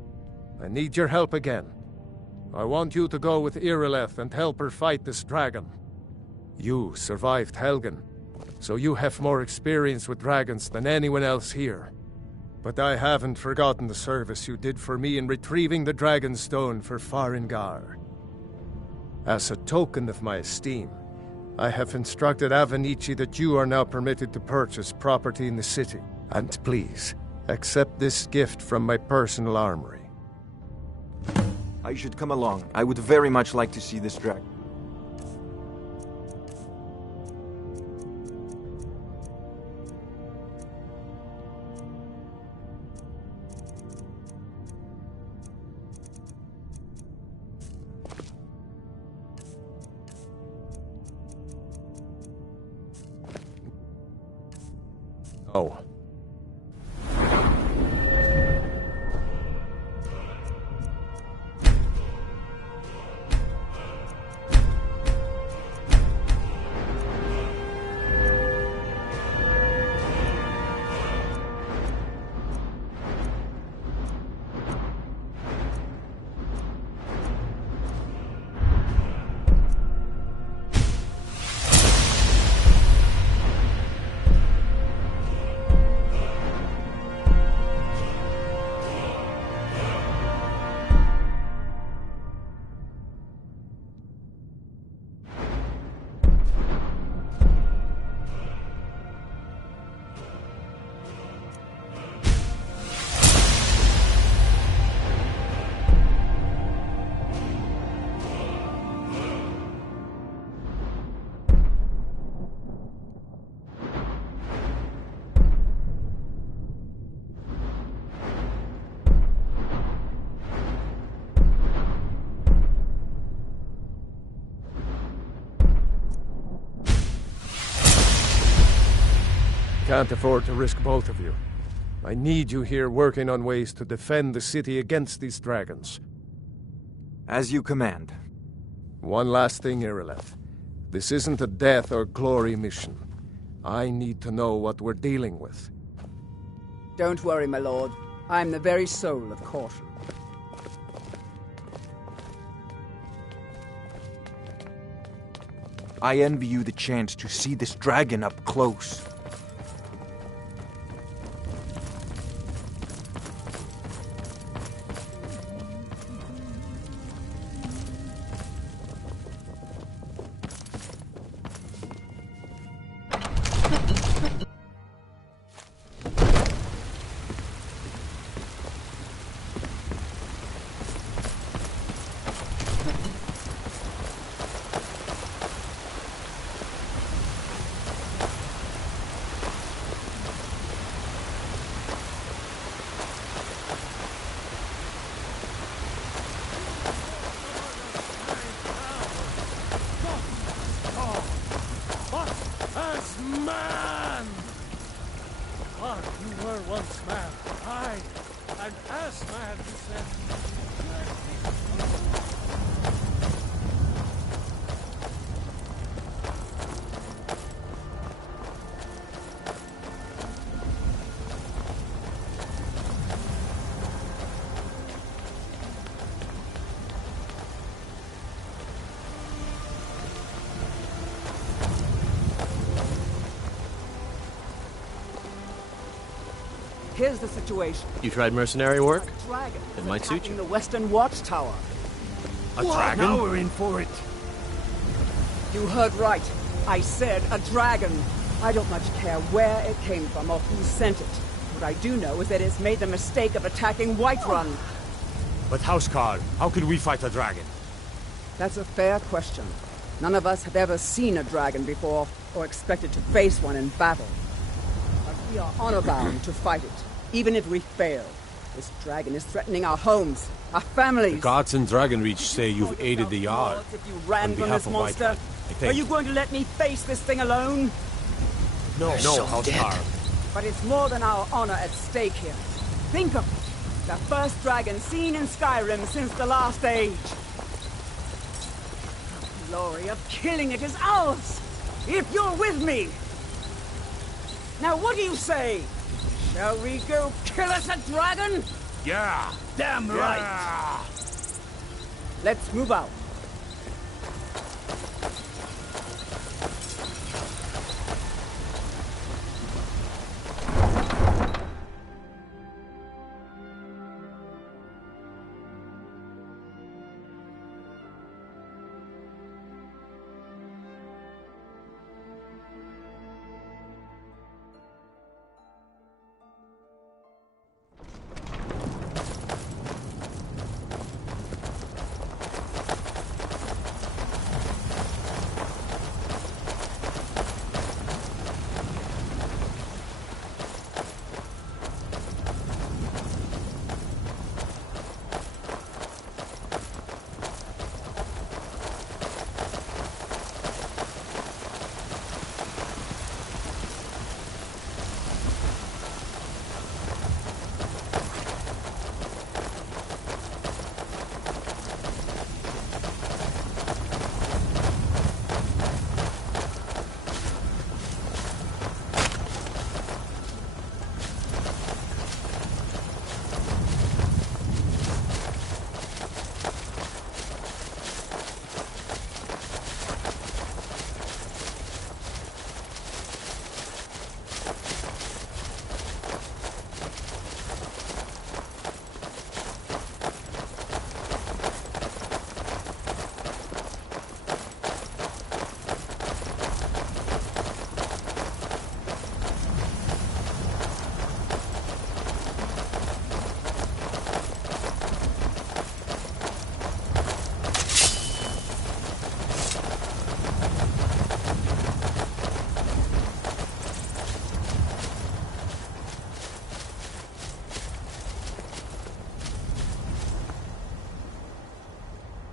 I need your help again. I want you to go with Irileth and help her fight this dragon. You survived Helgen, so you have more experience with dragons than anyone else here. But I haven't forgotten the service you did for me in retrieving the Dragon Stone for Farengar. As a token of my esteem, I have instructed Avenici that you are now permitted to purchase property in the city. And please, accept this gift from my personal armory. I should come along. I would very much like to see this dragon. Oh. can't afford to risk both of you. I need you here working on ways to defend the city against these dragons. As you command. One last thing, Irileth. This isn't a death or glory mission. I need to know what we're dealing with. Don't worry, my lord. I'm the very soul of caution. I envy you the chance to see this dragon up close. Here's the situation. You tried mercenary work? A dragon It might suit attacking you. the Western Watchtower. A dragon? Now we're in for it. You heard right. I said a dragon. I don't much care where it came from or who sent it. What I do know is that it's made the mistake of attacking Whiterun. But Housecarl, how could we fight a dragon? That's a fair question. None of us have ever seen a dragon before, or expected to face one in battle. But we are honor-bound to fight it, even if we fail. This dragon is threatening our homes, our families. The guards in Dragonreach say you've aided the Jarl. If you ran from this monster, are you going to let me face this thing alone? No, Housecarl. But it's more than our honor at stake here. Think of it. The first dragon seen in Skyrim since the last age. The glory of killing it is ours, if you're with me. Now what do you say? Shall we go kill us a dragon? Yeah! Damn right! Let's move out.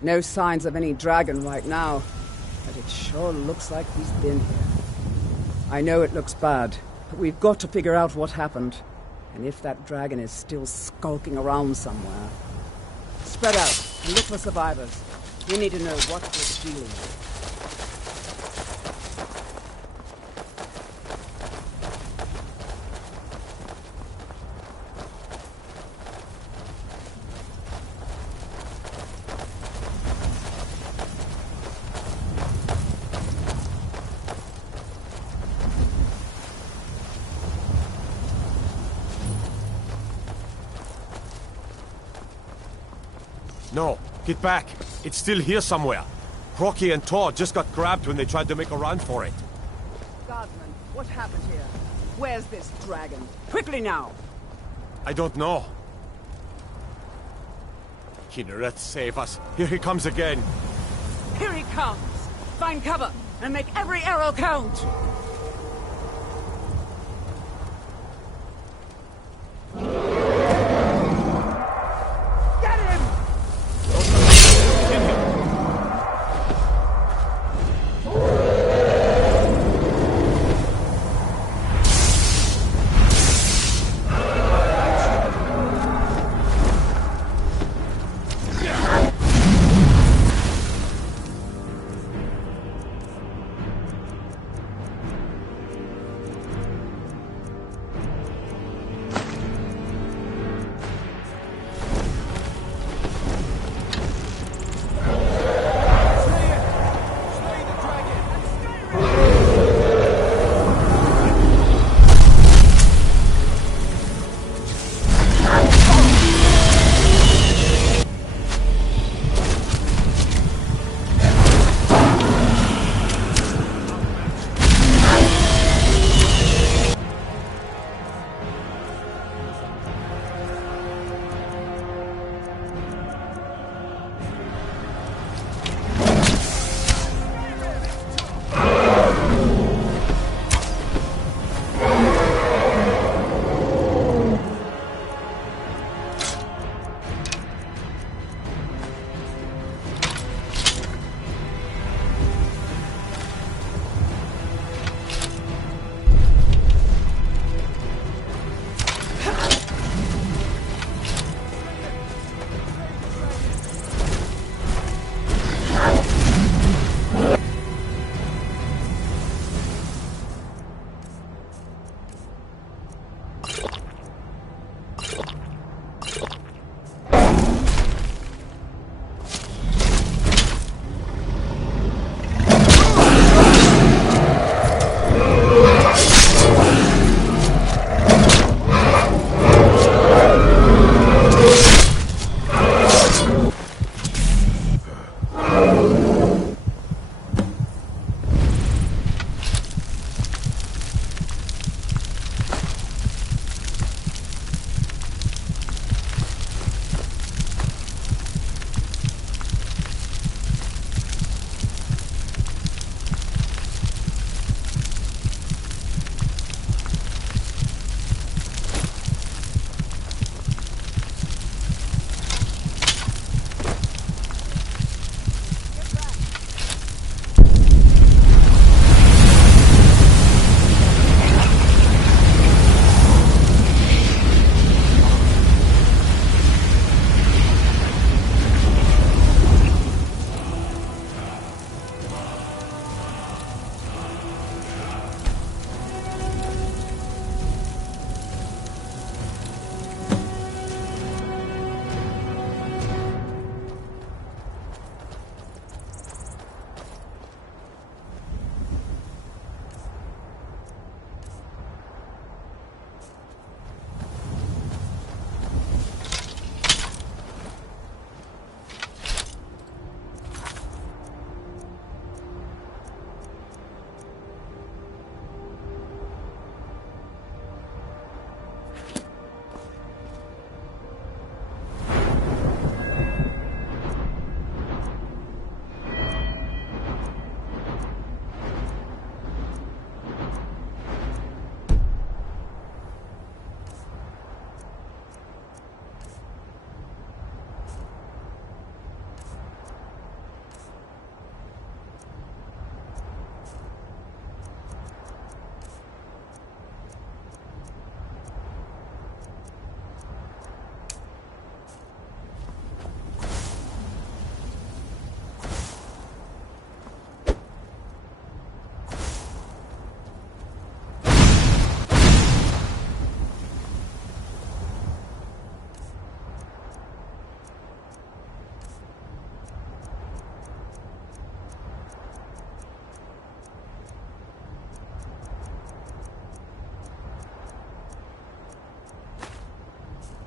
No signs of any dragon right now, but it sure looks like he's been here. I know it looks bad, But we've got to figure out what happened. And if that dragon is still skulking around somewhere. Spread out and look for survivors. We need to know what we're dealing with. No, get back. It's still here somewhere. Crocky and Tor just got grabbed when they tried to make a run for it. Guardsman, what happened here? Where's this dragon? Quickly now! I don't know. Kinneret, save us. Here he comes again. Here he comes! Find cover and make every arrow count!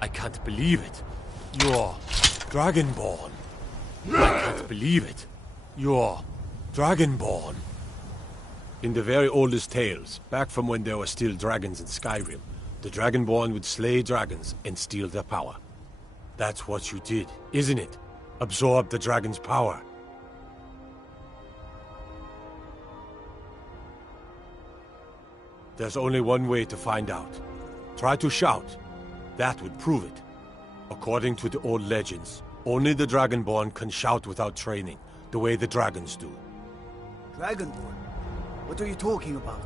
I can't believe it. You're Dragonborn. I can't believe it. You're Dragonborn. In the very oldest tales, back from when there were still dragons in Skyrim, the Dragonborn would slay dragons and steal their power. That's what you did, isn't it? Absorb the dragon's power. There's only one way to find out. Try to shout. That would prove it. According to the old legends, only the Dragonborn can shout without training, the way the dragons do. Dragonborn? What are you talking about?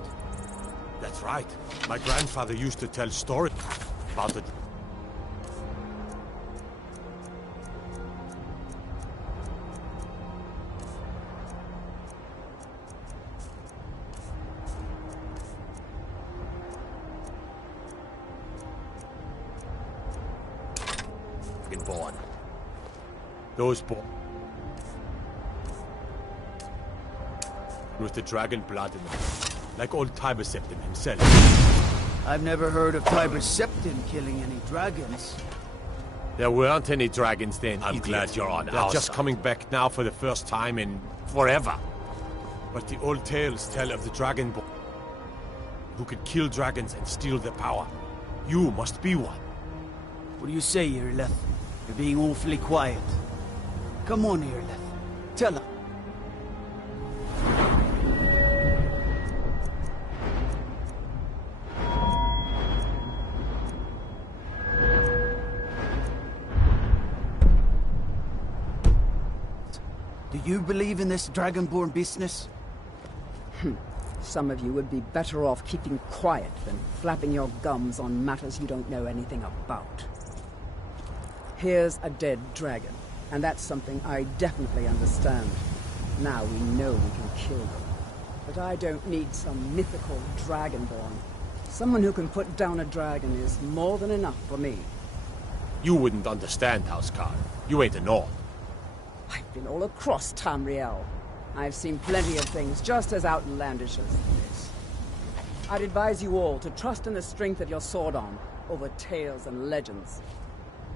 That's right. My grandfather used to tell stories about the... Dragonborn. Those born with the dragon blood in them, like old Tiber Septim himself. I've never heard of Tiber Septim killing any dragons. There weren't any dragons then. I'm glad you're on They're our just side. coming back now for the first time in forever. But the old tales tell of the Dragonborn who could kill dragons and steal their power. You must be one. What do you say, Irleth? You're being awfully quiet. Come on, Irleth. Tell her. Do you believe in this Dragonborn business? Some of you would be better off keeping quiet than flapping your gums on matters you don't know anything about. Here's a dead dragon, and that's something I definitely understand. Now we know we can kill them. But I don't need some mythical Dragonborn. Someone who can put down a dragon is more than enough for me. You wouldn't understand, Housecarl. You ain't a Nord. I've been all across Tamriel. I've seen plenty of things just as outlandish as this. I'd advise you all to trust in the strength of your sword arm over tales and legends.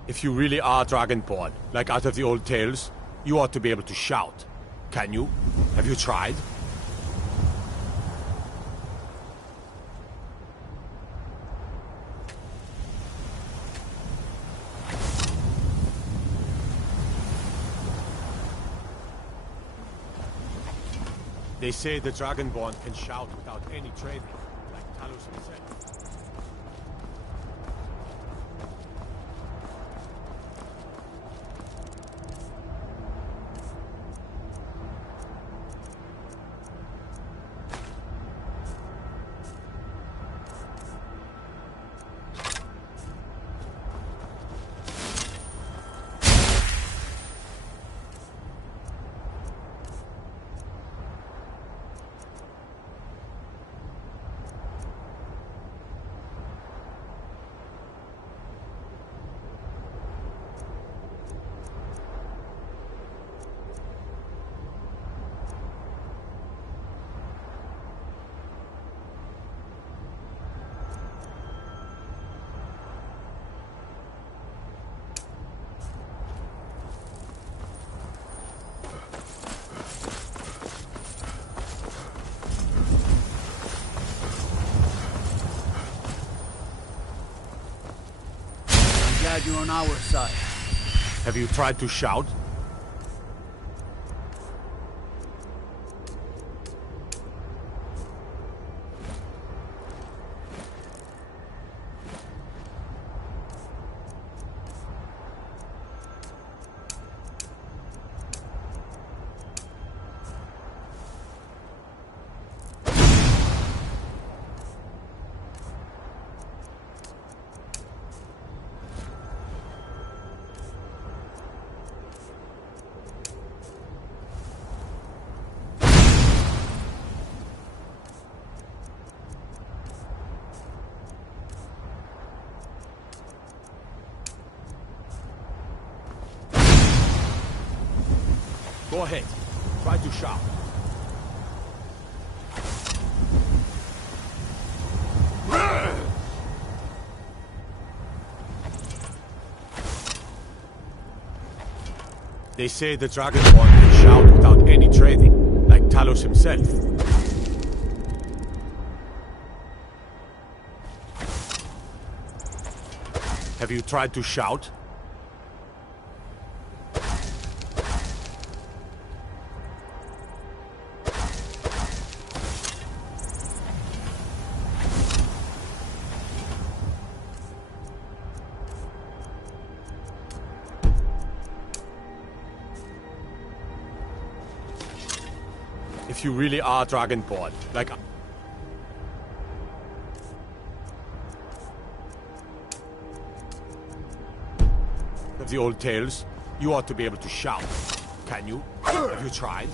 If you really are Dragonborn, like out of the old tales, you ought to be able to shout. Can you? Have you tried? They say the Dragonborn can shout without any training, like Talos himself. Glad you're on our side. Have you tried to shout? Go ahead. Try to shout. They say the Dragonborn can shout without any training, like Talos himself. Have you tried to shout? If you really are Dragonborn, like... of the old tales, you ought to be able to shout. Can you? Have you tried?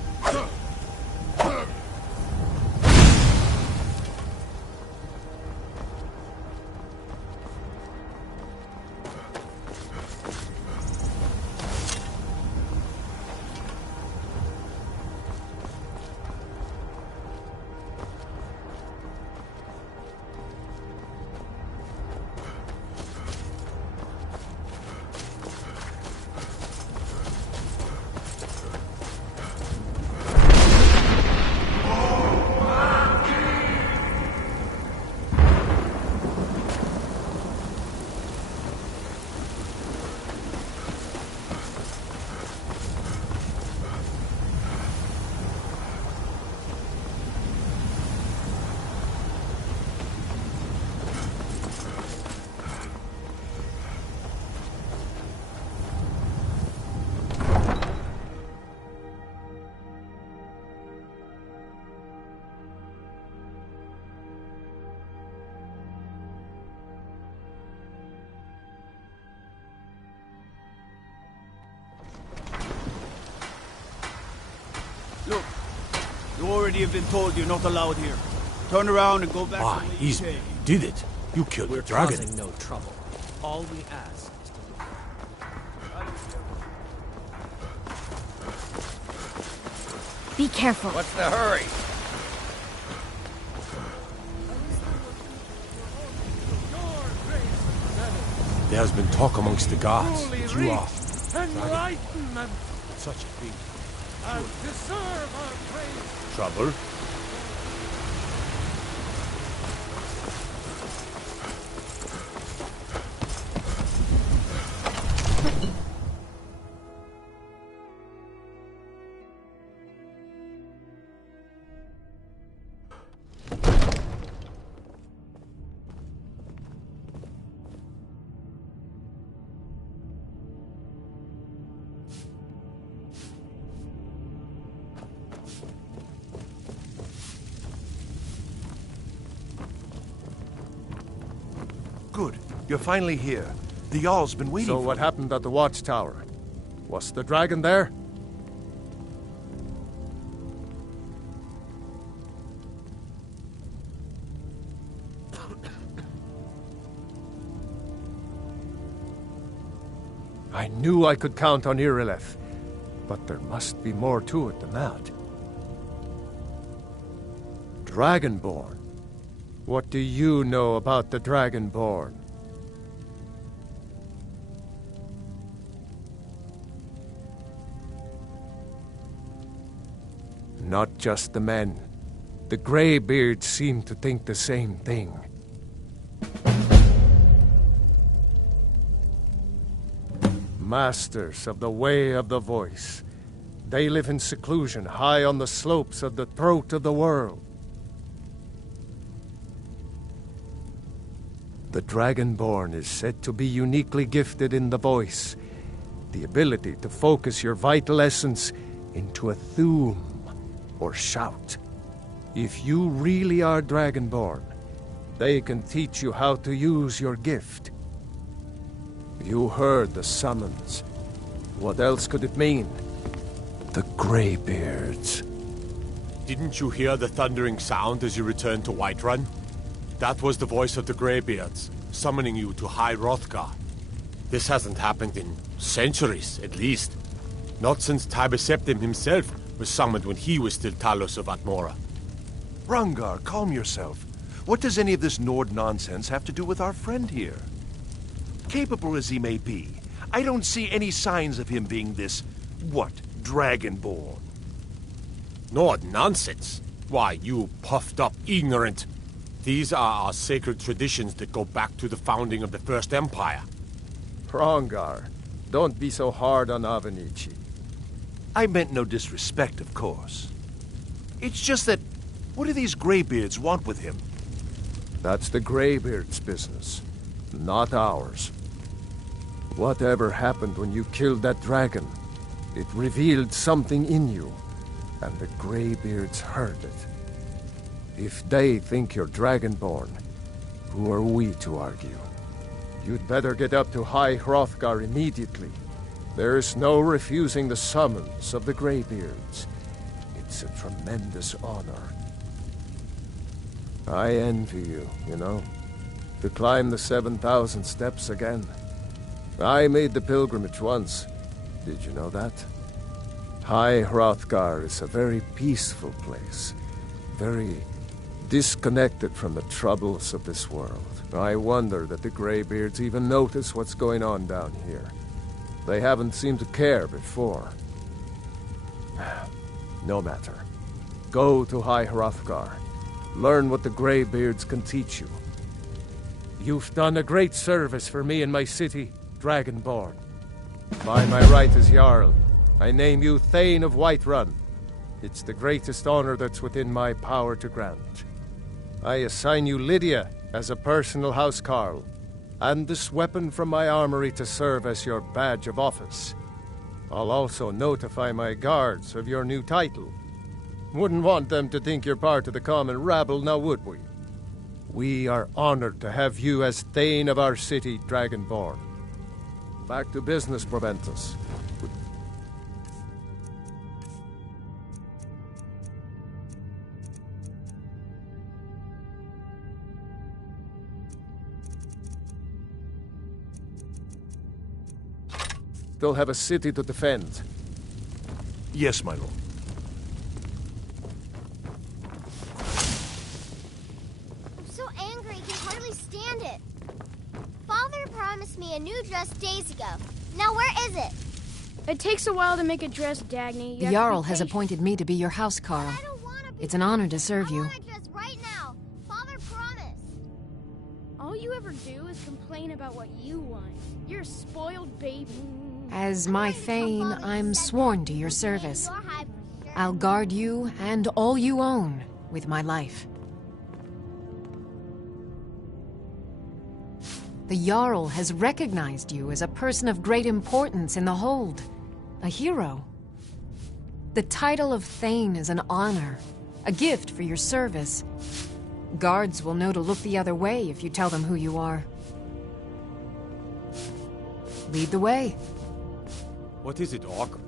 Look, you already have been told you're not allowed here. Turn around and go back to the way you Easy. came. You did it. You killed the dragon. We're causing no trouble. All we ask is to leave. Be careful. What's the hurry? There has been talk amongst the guards Holy that you are enlightenment such a thing. and deserve our praise. Trouble? Good. You're finally here. The Jarl's been waiting So for what you. happened at the watchtower? Was the dragon there? I knew I could count on Irileth, but there must be more to it than that. Dragonborn? What do you know about the Dragonborn? Not just the men. The Greybeards seem to think the same thing. Masters of the Way of the Voice. They live in seclusion high on the slopes of the throat of the world. The Dragonborn is said to be uniquely gifted in the voice, the ability to focus your vital essence into a thum, or shout. If you really are Dragonborn, they can teach you how to use your gift. You heard the summons. What else could it mean? The Greybeards. Didn't you hear the thundering sound as you returned to Whiterun? That was the voice of the Greybeards, summoning you to High Hrothgar. This hasn't happened in centuries, at least. Not since Tiber Septim himself was summoned when he was still Talos of Atmora. Rungar, calm yourself. What does any of this Nord nonsense have to do with our friend here? Capable as he may be, I don't see any signs of him being this What, Dragonborn? No nonsense. Why, you puffed up ignorant. These are our sacred traditions that go back to the founding of the First Empire. Hrongar, don't be so hard on Avenici. I meant no disrespect, of course. It's just that, what do these Greybeards want with him? That's the Greybeards' business, not ours. Whatever happened when you killed that dragon, it revealed something in you, and the Greybeards heard it. If they think you're Dragonborn, who are we to argue? You'd better get up to High Hrothgar immediately. There's no refusing the summons of the Greybeards. It's a tremendous honor. I envy you, you know, to climb the 7,000 steps again. I made the pilgrimage once. Did you know that? High Hrothgar is a very peaceful place. Very disconnected from the troubles of this world. I wonder that the Greybeards even notice what's going on down here. They haven't seemed to care before. No matter. Go to High Hrothgar. Learn what the Greybeards can teach you. You've done a great service for me and my city, Dragonborn. By my right as Jarl, I name you Thane of Whiterun. It's the greatest honor that's within my power to grant. I assign you Lydia as a personal housecarl, and this weapon from my armory to serve as your badge of office. I'll also notify my guards of your new title. Wouldn't want them to think you're part of the common rabble, now would we? We are honored to have you as Thane of our city, Dragonborn. Back to business, Proventus. Still have a city to defend. Yes, my lord. I'm so angry I can hardly stand it. Father promised me a new dress days ago. Now where is it? It takes a while to make a dress, Dagny. The Jarl has appointed me to be your housecarl. It's an honor to serve you. Right now. Father promised. All you ever do is complain about what you want. You're a spoiled baby. As my Thane, I'm sworn to your service. I'll guard you and all you own with my life. The Jarl has recognized you as a person of great importance in the Hold. A hero. The title of Thane is an honor, a gift for your service. Guards will know to look the other way if you tell them who you are. Lead the way. What is it, Orc?